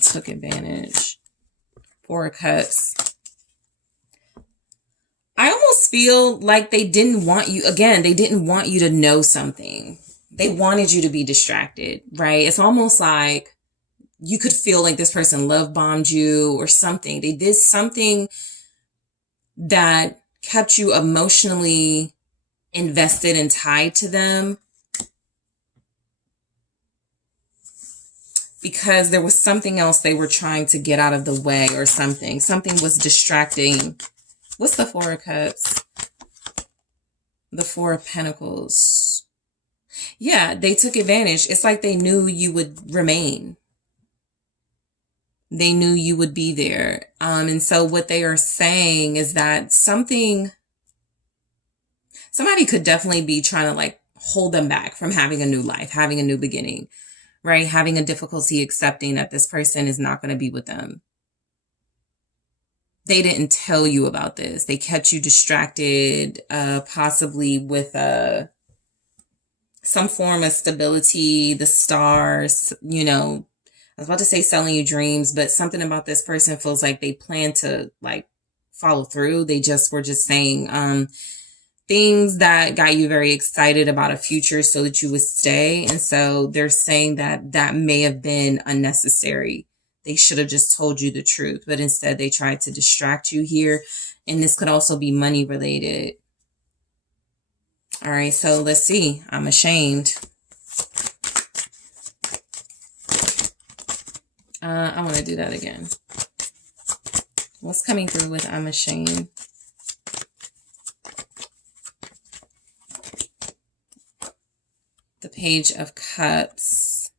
took advantage. Four of Cups. I almost feel like they didn't want you, again, they didn't want you to know something. They wanted you to be distracted, right? It's almost like you could feel like this person love bombed you or something. They did something that kept you emotionally invested and tied to them because there was something else they were trying to get out of the way or something. Something was distracting. What's the Four of Cups? The Four of Pentacles. Yeah, they took advantage. It's like they knew you would remain. They knew you would be there. And so what they are saying is that somebody could definitely be trying to hold them back from having a new life, having a new beginning, right? Having a difficulty accepting that this person is not going to be with them. They didn't tell you about this. They kept you distracted, possibly with some form of stability, the stars, I was about to say selling you dreams, but something about this person feels like they plan to follow through. They were just saying things that got you very excited about a future so that you would stay. And so they're saying that may have been unnecessary. They should have just told you the truth, but instead they tried to distract you here. And this could also be money related. All right, so let's see. I'm ashamed. I want to do that again. What's coming through with I'm ashamed? The Page of Cups.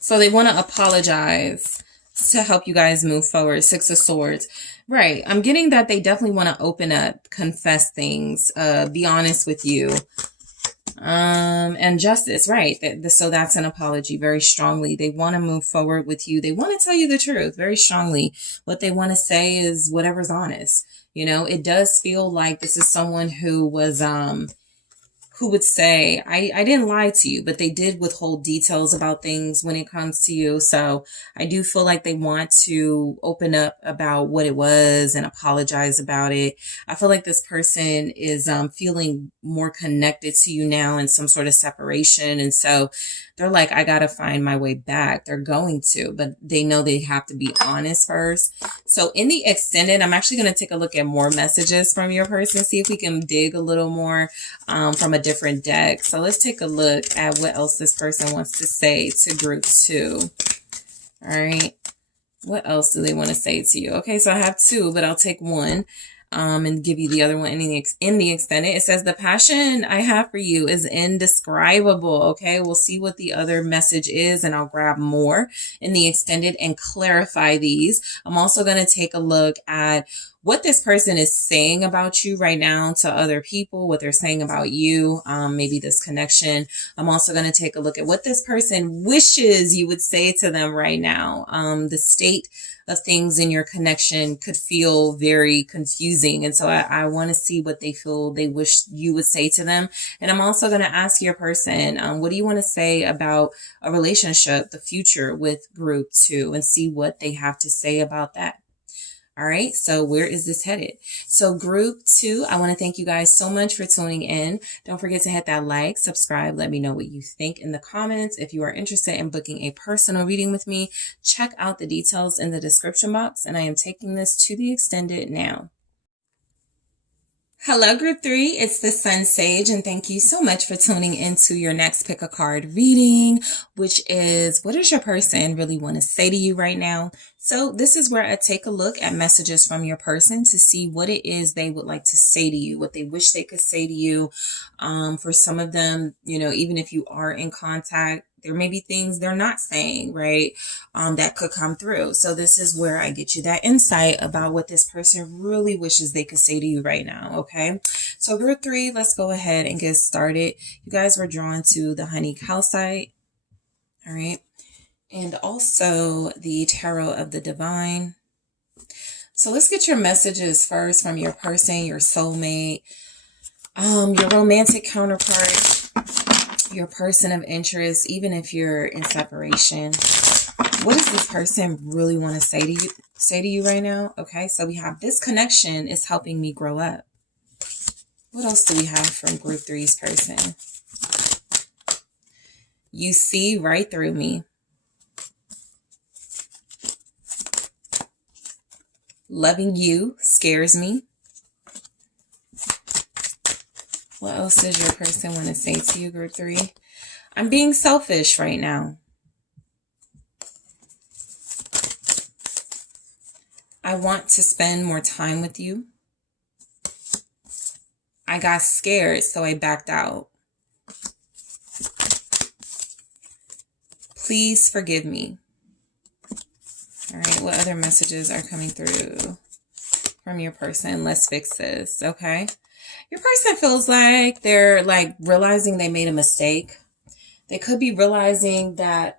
So they want to apologize to help you guys move forward. Six of Swords. Right. I'm getting that they definitely want to open up, confess things, be honest with you. And justice, right? So that's an apology very strongly. They want to move forward with you. They want to tell you the truth very strongly. What they want to say is whatever's honest. It does feel like this is someone who was, who would say, I didn't lie to you, but they did withhold details about things when it comes to you. So I do feel like they want to open up about what it was and apologize about it. I feel like this person is feeling more connected to you now in some sort of separation. And so they're like, I got to find my way back. They're going to, but they know they have to be honest first. So in the extended, I'm actually going to take a look at more messages from your person, see if we can dig a little more from a different deck. So let's take a look at what else this person wants to say to group 2. All right. What else do they want to say to you? Okay, so I have 2, but I'll take 1. and give you the other one in the extended. It says, the passion I have for you is indescribable. Okay, we'll see what the other message is, and I'll grab more in the extended and clarify these. I'm also going to take a look at what this person is saying about you right now to other people, what they're saying about you, maybe this connection. I'm also going to take a look at what this person wishes you would say to them right now. The state of things in your connection could feel very confusing. And so I want to see what they feel they wish you would say to them. And I'm also going to ask your person, what do you want to say about a relationship, the future with group 2, and see what they have to say about that. All right, so where is this headed? So group 2, I want to thank you guys so much for tuning in. Don't forget to hit that like, subscribe, let me know what you think in the comments. If you are interested in booking a personal reading with me, check out the details in the description box, and I am taking this to the extended now. Hello, group 3, it's the SunSage, and thank you so much for tuning into your next pick a card reading, which is, what does your person really want to say to you right now? So this is where I take a look at messages from your person to see what it is they would like to say to you, what they wish they could say to you. For some of them, you know, even if you are in contact, there may be things they're not saying, right? That could come through. So this is where I get you that insight about what this person really wishes they could say to you right now. Okay. So group 3, let's go ahead and get started. You guys were drawn to the honey calcite. All right. And also the tarot of the divine. So let's get your messages first from your person, your soulmate, your romantic counterpart, your person of interest, even if you're in separation. What does this person really want to say to you right now? Okay, so we have, this connection is helping me grow up. What else do we have from group 3's person? You see right through me. Loving you scares me. What else does your person want to say to you, group 3? I'm being selfish right now. I want to spend more time with you. I got scared, so I backed out. Please forgive me. All right, what other messages are coming through from your person? Let's fix this, okay? Your person feels like they're like realizing they made a mistake. They could be realizing that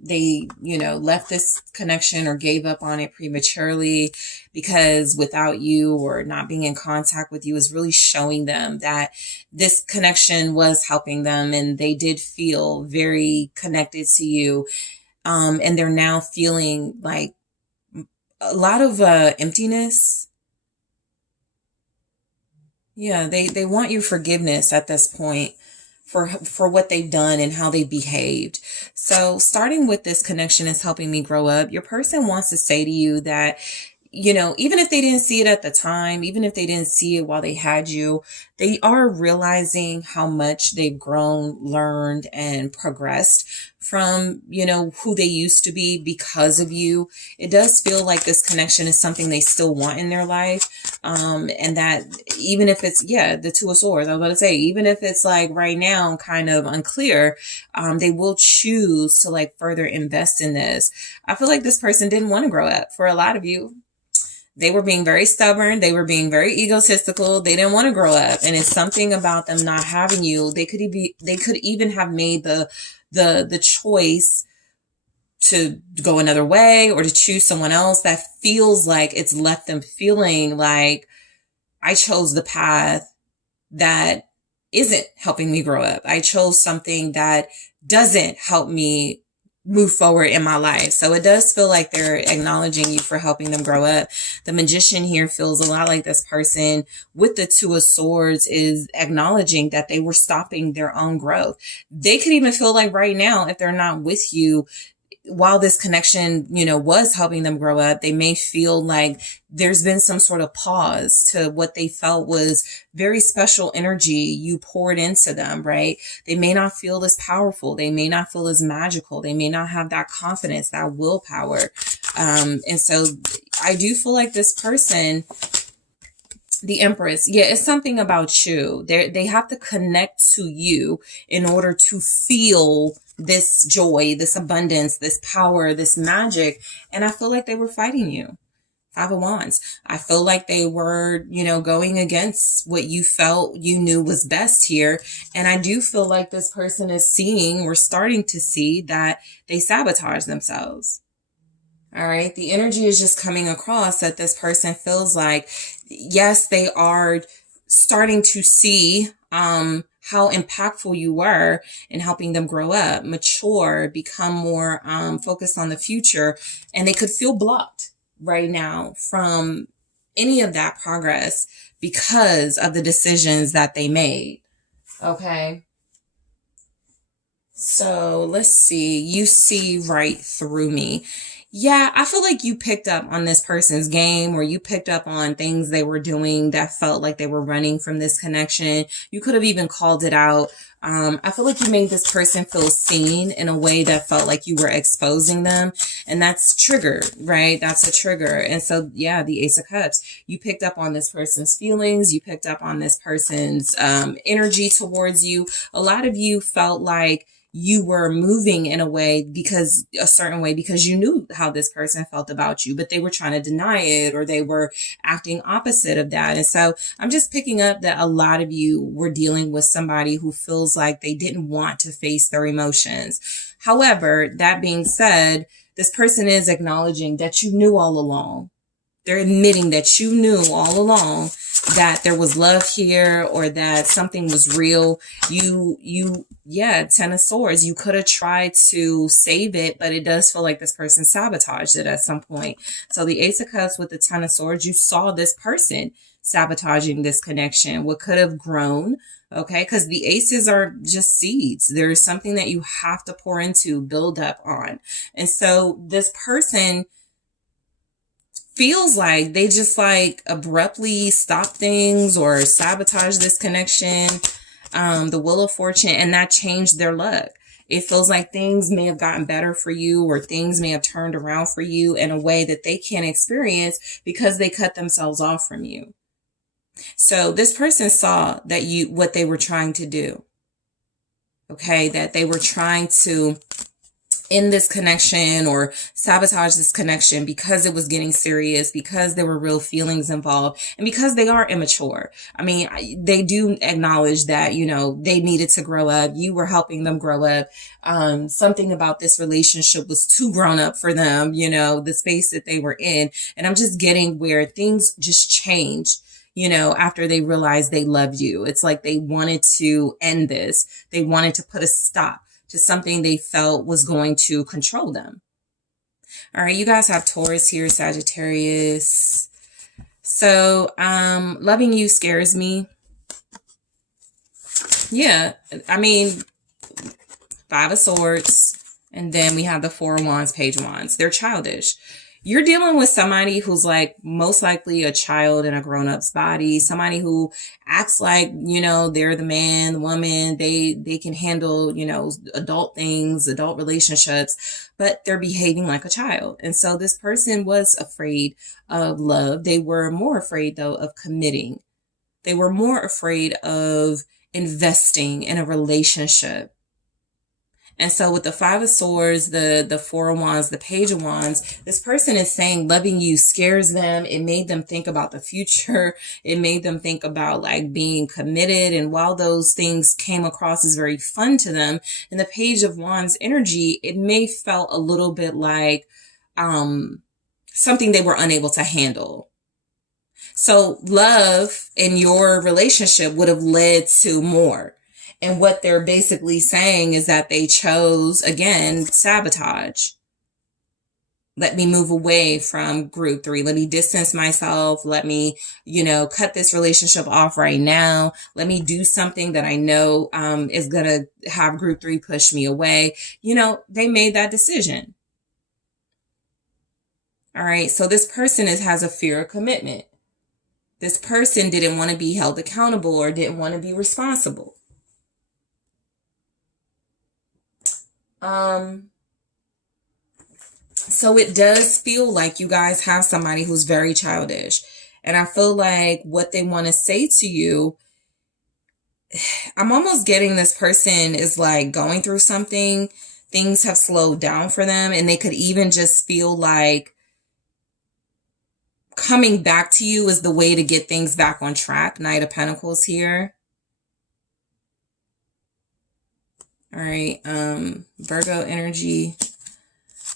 they, you know, left this connection or gave up on it prematurely, because without you or not being in contact with you is really showing them that this connection was helping them, and they did feel very connected to you. And they're now feeling like a lot of emptiness. Yeah, they want your forgiveness at this point for what they've done and how they behaved. So starting with this connection is helping me grow up. Your person wants to say to you that, you know, even if they didn't see it at the time, even if they didn't see it while they had you, they are realizing how much they've grown, learned, and progressed from, you know, who they used to be because of you. It does feel like this connection is something they still want in their life. And that even if it's, the 2 of Swords, I was about to say, even if it's like right now kind of unclear, they will choose to like further invest in this. I feel like this person didn't want to grow up. For a lot of you, they were being very stubborn. They were being very egotistical. They didn't want to grow up. And it's something about them not having you. They could even have made the choice to go another way or to choose someone else that feels like it's left them feeling like, I chose the path that isn't helping me grow up. I chose something that doesn't help me move forward in my life. So it does feel like they're acknowledging you for helping them grow up. The Magician here feels a lot like this person with the 2 of Swords is acknowledging that they were stopping their own growth. They could even feel like right now, if they're not with you, while this connection, you know, was helping them grow up, they may feel like there's been some sort of pause to what they felt was very special energy you poured into them, right? They may not feel as powerful. They may not feel as magical. They may not have that confidence, that willpower. And so I do feel like this person The Empress. Yeah, it's something about you. They have to connect to you in order to feel this joy, this abundance, this power, this magic. And I feel like they were fighting you. Five of Wands. I feel like they were, going against what you felt you knew was best here. And I do feel like this person is seeing, or starting to see, that they sabotage themselves. All right. The energy is just coming across that this person feels like, yes, they are starting to see how impactful you were in helping them grow up, mature, become more focused on the future. And they could feel blocked right now from any of that progress because of the decisions that they made. Okay. So let's see. You see right through me. Yeah, I feel like you picked up on this person's game, or you picked up on things they were doing that felt like they were running from this connection. You could have even called it out. I feel like you made this person feel seen in a way that felt like you were exposing them. And that's trigger, right? That's a trigger. And so, yeah, the Ace of Cups, you picked up on this person's feelings. You picked up on this person's energy towards you. A lot of you felt like you were moving in a certain way because you knew how this person felt about you, but they were trying to deny it, or they were acting opposite of that. And so I'm just picking up that a lot of you were dealing with somebody who feels like they didn't want to face their emotions. However, that being said, this person is acknowledging that you knew all along. They're admitting that you knew all along that there was love here, or that something was real. Ten of Swords. You could have tried to save it, but it does feel like this person sabotaged it at some point. So the Ace of Cups with the Ten of Swords, you saw this person sabotaging this connection, what could have grown. Okay, because the aces are just seeds. There's something that you have to pour into, build up on. And so this person feels like they just abruptly stop things or sabotage this connection. The Wheel of Fortune, and that changed their luck. It feels like things may have gotten better for you, or things may have turned around for you in a way that they can't experience because they cut themselves off from you. So this person saw that what they were trying to do. Okay, that they were trying to end this connection or sabotage this connection because it was getting serious, because there were real feelings involved, and because they are immature. I mean, they do acknowledge that, they needed to grow up. You were helping them grow up. Something about this relationship was too grown up for them, the space that they were in. And I'm just getting where things just changed, after they realized they loved you. It's like they wanted to end this. They wanted to put a stop to something they felt was going to control them. All right, you guys have Taurus here, Sagittarius. So, loving you scares me. Yeah, I mean, Five of Swords, and then we have the Four of Wands, Page of Wands. They're childish. You're dealing with somebody who's most likely a child in a grown-up's body, somebody who acts like, they're the man, the woman, they can handle, adult things, adult relationships, but they're behaving like a child. And so this person was afraid of love. They were more afraid, though, of committing. They were more afraid of investing in a relationship. And so with the Five of Swords, the Four of Wands, the Page of Wands, this person is saying loving you scares them. It made them think about the future. It made them think about being committed. And while those things came across as very fun to them, in the Page of Wands energy, it may felt a little bit like something they were unable to handle. So love in your relationship would have led to more. And what they're basically saying is that they chose, again, sabotage. Let me move away from group three. Let me distance myself. Let me, cut this relationship off right now. Let me do something that I know is going to have group three push me away. They made that decision. All right. So this person has a fear of commitment. This person didn't want to be held accountable or didn't want to be responsible. So it does feel like you guys have somebody who's very childish. And I feel like what they want to say to you, I'm almost getting this person is like going through something. Things have slowed down for them, and they could even just feel like coming back to you is the way to get things back on track. Knight of Pentacles here. All right, Virgo energy.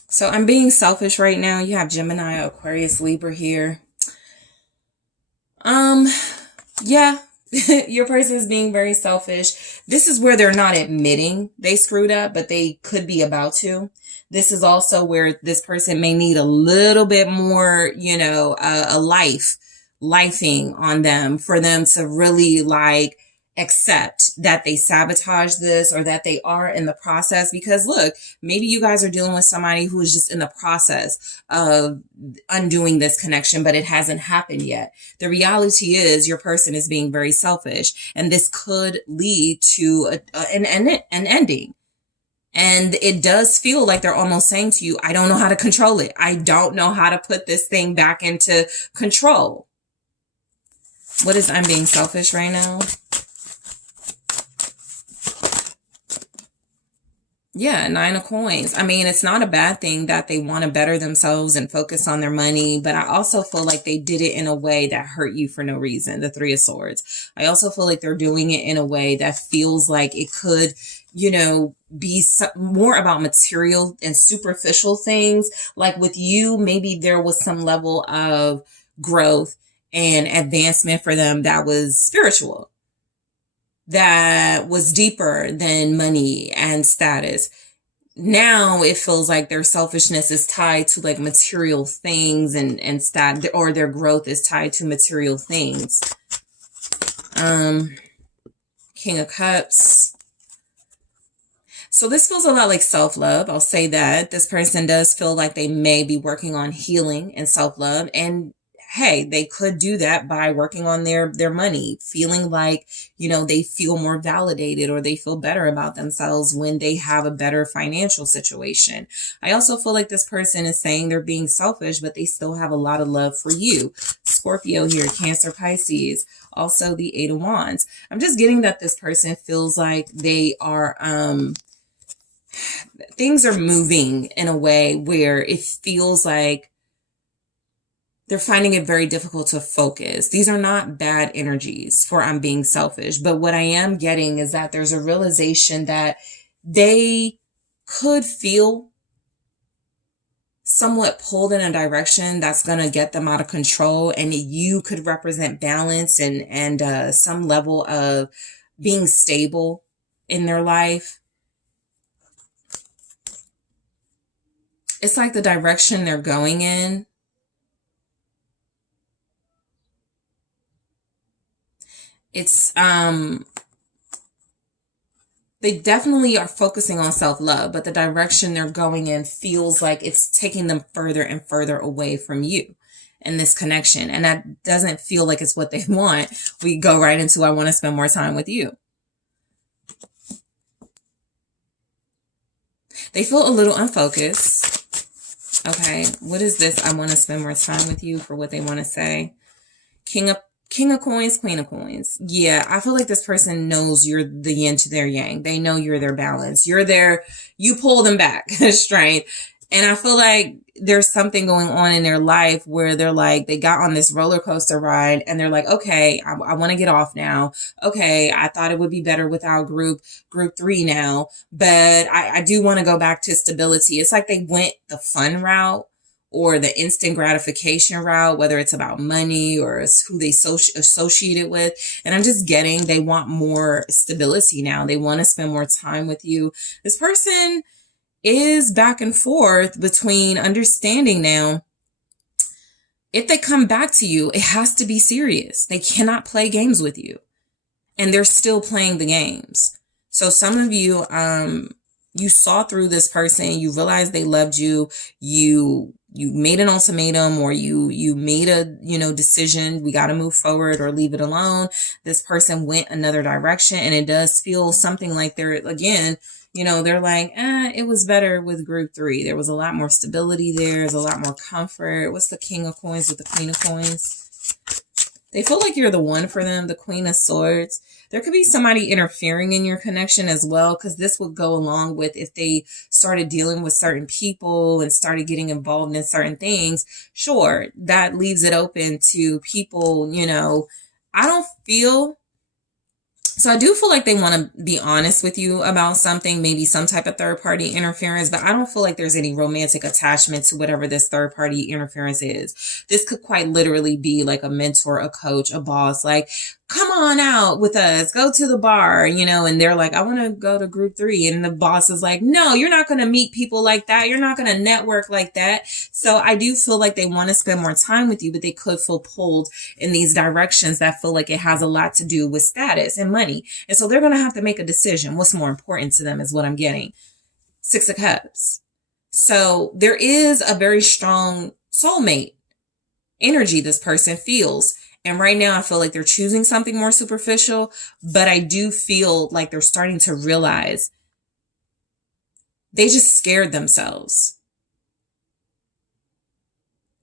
So I'm being selfish right now. You have Gemini, Aquarius, Libra here. Yeah, your person is being very selfish. This is where they're not admitting they screwed up, but they could be about to. This is also where this person may need a little bit more, you know, a lifing on them for them to really like accept that they sabotage this or that they are in the process. Because look, maybe you guys are dealing with somebody who is just in the process of undoing this connection, but it hasn't happened yet. The reality is your person is being very selfish, and this could lead to an ending. And it does feel like they're almost saying to you, I don't know how to control it. I don't know how to put this thing back into control. What is I'm being selfish right now? Yeah, 9 of Coins. I mean, it's not a bad thing that they want to better themselves and focus on their money, but I also feel like they did it in a way that hurt you for no reason. The 3 of Swords. I also feel like they're doing it in a way that feels like it could, you know, be more about material and superficial things. Like with you, maybe there was some level of growth and advancement for them that was spiritual, that was deeper than money and status. Now it feels like their selfishness is tied to like material things and stat, or their growth is tied to material things. King of Cups. So this feels a lot like self-love. I'll say that. This person does feel like they may be working on healing and self-love. And hey, they could do that by working on their money, feeling like, you know, they feel more validated or they feel better about themselves when they have a better financial situation. I also feel like this person is saying they're being selfish, but they still have a lot of love for you. Scorpio here, Cancer, Pisces, also the 8 of Wands. I'm just getting that this person feels like they are, things are moving in a way where it feels like they're finding it very difficult to focus. These are not bad energies for I'm being selfish. But what I am getting is that there's a realization that they could feel somewhat pulled in a direction that's going to get them out of control. And you could represent balance and some level of being stable in their life. It's like the direction they're going in, it's, they definitely are focusing on self-love, but the direction they're going in feels like it's taking them further and further away from you in this connection. And that doesn't feel like it's what they want. We go right into, I want to spend more time with you. They feel a little unfocused. Okay, what is this? I want to spend more time with you for what they want to say. King of Coins, Queen of Coins. Yeah, I feel like this person knows you're the yin to their yang. They know you're their balance. You're their, you pull them back, strength. And I feel like there's something going on in their life where they're like, they got on this roller coaster ride and they're like, okay, I want to get off now. Okay, I thought it would be better without group 3 now, but I do want to go back to stability. It's like they went the fun route or the instant gratification route, whether it's about money or it's who they associate it with. And I'm just getting, they want more stability now. They want to spend more time with you. This person is back and forth between understanding now. If they come back to you, it has to be serious. They cannot play games with you. And they're still playing the games. So some of you, you saw through this person, you realized they loved you, you made an ultimatum, or you made a, decision, we got to move forward or leave it alone. This person went another direction, and it does feel something like they're, again, they're like, it was better with group 3. There was a lot more stability there. There's a lot more comfort. What's the King of Coins with the Queen of Coins? They feel like you're the one for them, the Queen of Swords. There could be somebody interfering in your connection as well, because this would go along with if they started dealing with certain people and started getting involved in certain things. Sure, that leaves it open to people, you know. So I do feel like they want to be honest with you about something, maybe some type of third party interference, but I don't feel like there's any romantic attachment to whatever this third party interference is. This could quite literally be like a mentor, a coach, a boss, like, come on out with us, go to the bar, you know, and they're like, I want to go to group 3. And the boss is like, no, you're not going to meet people like that. You're not going to network like that. So I do feel like they want to spend more time with you, but they could feel pulled in these directions that feel like it has a lot to do with status and money. And so they're going to have to make a decision. What's more important to them is what I'm getting. 6 of Cups. So there is a very strong soulmate energy this person feels. And right now I feel like they're choosing something more superficial, but I do feel like they're starting to realize they just scared themselves.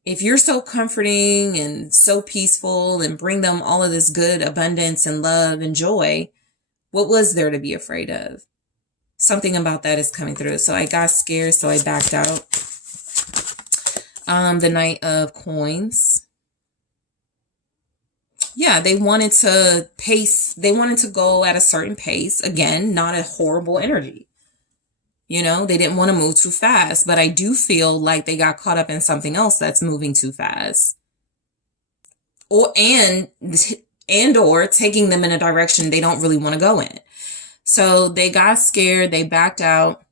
If you're so comforting and so peaceful and bring them all of this good abundance and love and joy, what was there to be afraid of? Something about that is coming through. So I got scared, so I backed out. The Knight of Coins. Yeah, they wanted to pace. They wanted to go at a certain pace. Again, not a horrible energy. You know, they didn't want to move too fast, but I do feel like they got caught up in something else that's moving too fast. Or taking them in a direction they don't really want to go in. So they got scared, they backed out.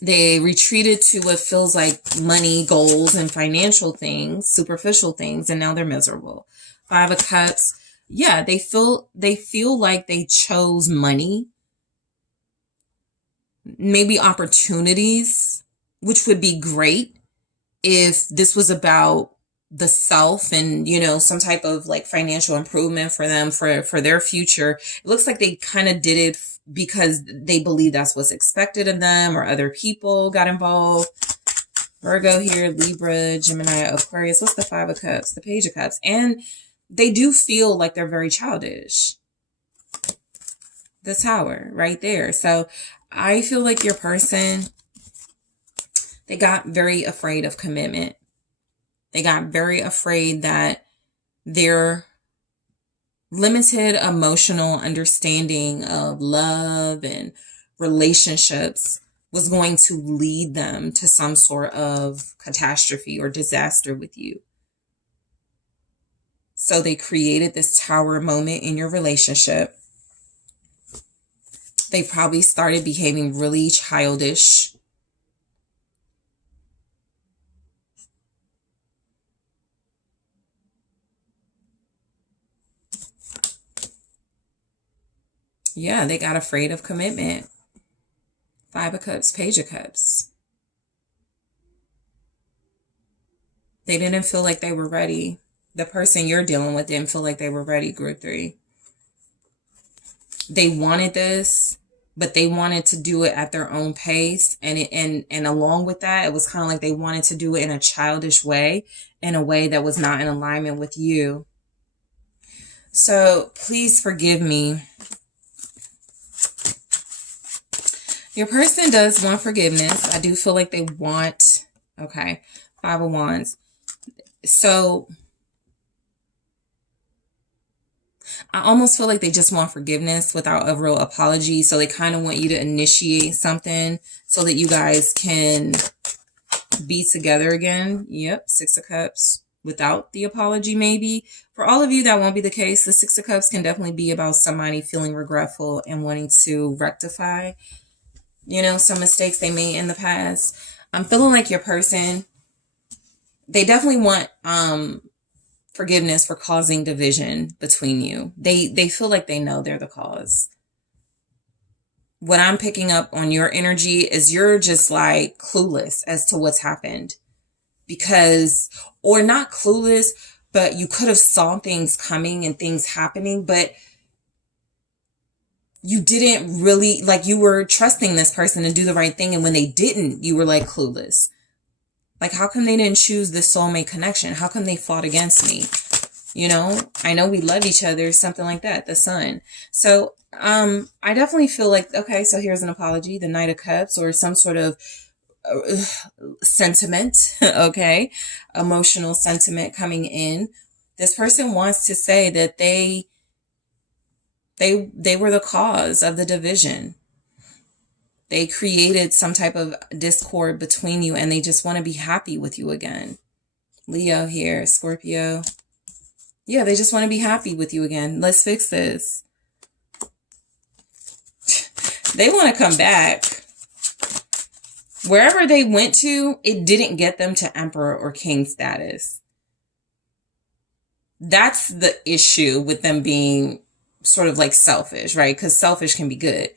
They retreated to what feels like money, goals, and financial things, superficial things, and now they're miserable. 5 of Cups. Yeah, they feel like they chose money, maybe opportunities, which would be great if this was about the self and, you know, some type of like financial improvement for them, for their future. It looks like they kind of did it because they believe that's what's expected of them, or other people got involved. Virgo here, Libra, Gemini, Aquarius. What's the 5 of Cups? The Page of Cups. And they do feel like they're very childish. The Tower right there. So I feel like your person, they got very afraid of commitment. They got very afraid that their limited emotional understanding of love and relationships was going to lead them to some sort of catastrophe or disaster with you. So they created this tower moment in your relationship. They probably started behaving really childish. Yeah, they got afraid of commitment. 5 of Cups, Page of Cups. They didn't feel like they were ready. The person you're dealing with didn't feel like they were ready, Group 3. They wanted this, but they wanted to do it at their own pace. And along with that, it was kind of like they wanted to do it in a childish way, in a way that was not in alignment with you. So please forgive me. Your person does want forgiveness. I do feel like they want, okay, 5 of Wands. So I almost feel like they just want forgiveness without a real apology. So they kind of want you to initiate something so that you guys can be together again. Yep, 6 of Cups without the apology maybe. For all of you, that won't be the case. The 6 of Cups can definitely be about somebody feeling regretful and wanting to rectify, you know, some mistakes they made in the past. I'm feeling like your person, they definitely want forgiveness for causing division between you. They feel like they know they're the cause. What I'm picking up on your energy is you're just like clueless as to what's happened. Because, or not clueless, but you could have saw things coming and things happening, but you didn't really, like, you were trusting this person to do the right thing. And when they didn't, you were like clueless. Like, how come they didn't choose this soulmate connection? How come they fought against me? You know, I know we love each other, something like that, the sun. So, I definitely feel like, okay, so here's an apology, the Knight of Cups, or some sort of sentiment, okay, emotional sentiment coming in. This person wants to say that they were the cause of the division. They created some type of discord between you, and they just want to be happy with you again. Leo here, Scorpio. Yeah, they just want to be happy with you again. Let's fix this. They want to come back. Wherever they went to, it didn't get them to emperor or king status. That's the issue with them being sort of like selfish, right? Because selfish can be good.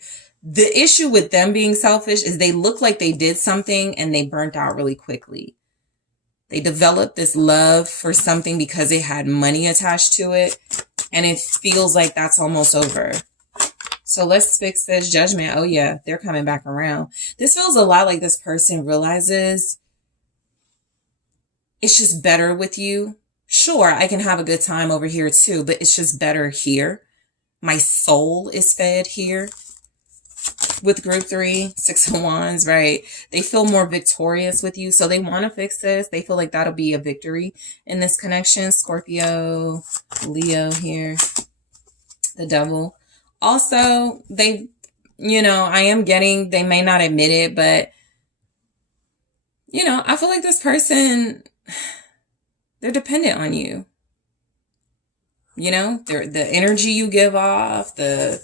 The issue with them being selfish is they look like they did something and they burnt out really quickly. They developed this love for something because it had money attached to it, and it feels like that's almost over. So let's fix this. Judgment. Oh yeah, they're coming back around. This feels a lot like this person realizes it's just better with you. Sure, I can have a good time over here too, but it's just better here. My soul is fed here. With group 3, 6 of Wands, right? They feel more victorious with you. So they want to fix this. They feel like that'll be a victory in this connection. Scorpio, Leo here, the Devil. Also, they, you know, I am getting, they may not admit it, but, you know, I feel like this person, they're dependent on you. You know, the energy you give off, the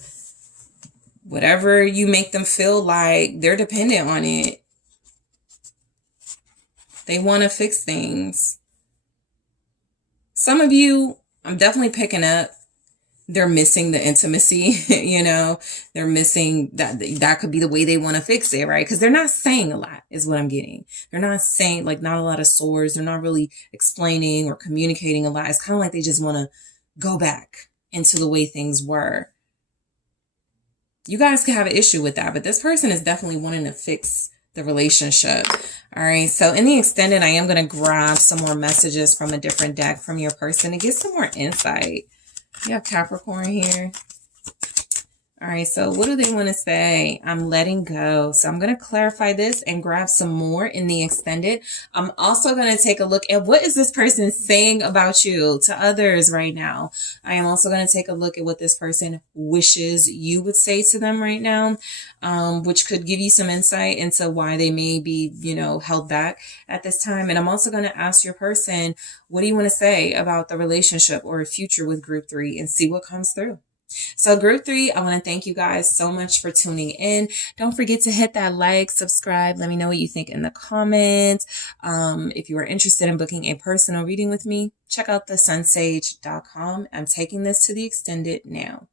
whatever you make them feel like, they're dependent on it. They want to fix things. Some of you, I'm definitely picking up, they're missing the intimacy, you know, they're missing that could be the way they want to fix it, right? Because they're not saying a lot is what I'm getting. They're not saying, like, not a lot of swords. They're not really explaining or communicating a lot. It's kind of like they just want to go back into the way things were. You guys can have an issue with that, but this person is definitely wanting to fix the relationship. All right. So in the extended, I am going to grab some more messages from a different deck from your person to get some more insight. You have Capricorn here. All right, so what do they want to say? I'm letting go. So I'm going to clarify this and grab some more in the extended. I'm also going to take a look at what is this person saying about you to others right now. I am also going to take a look at what this person wishes you would say to them right now, which could give you some insight into why they may be, you know, held back at this time. And I'm also going to ask your person, what do you want to say about the relationship or future with group 3, and see what comes through. So group 3, I want to thank you guys so much for tuning in. Don't forget to hit that like, subscribe. Let me know what you think in the comments. If you are interested in booking a personal reading with me, check out TheSunSage.com. I'm taking this to the extended now.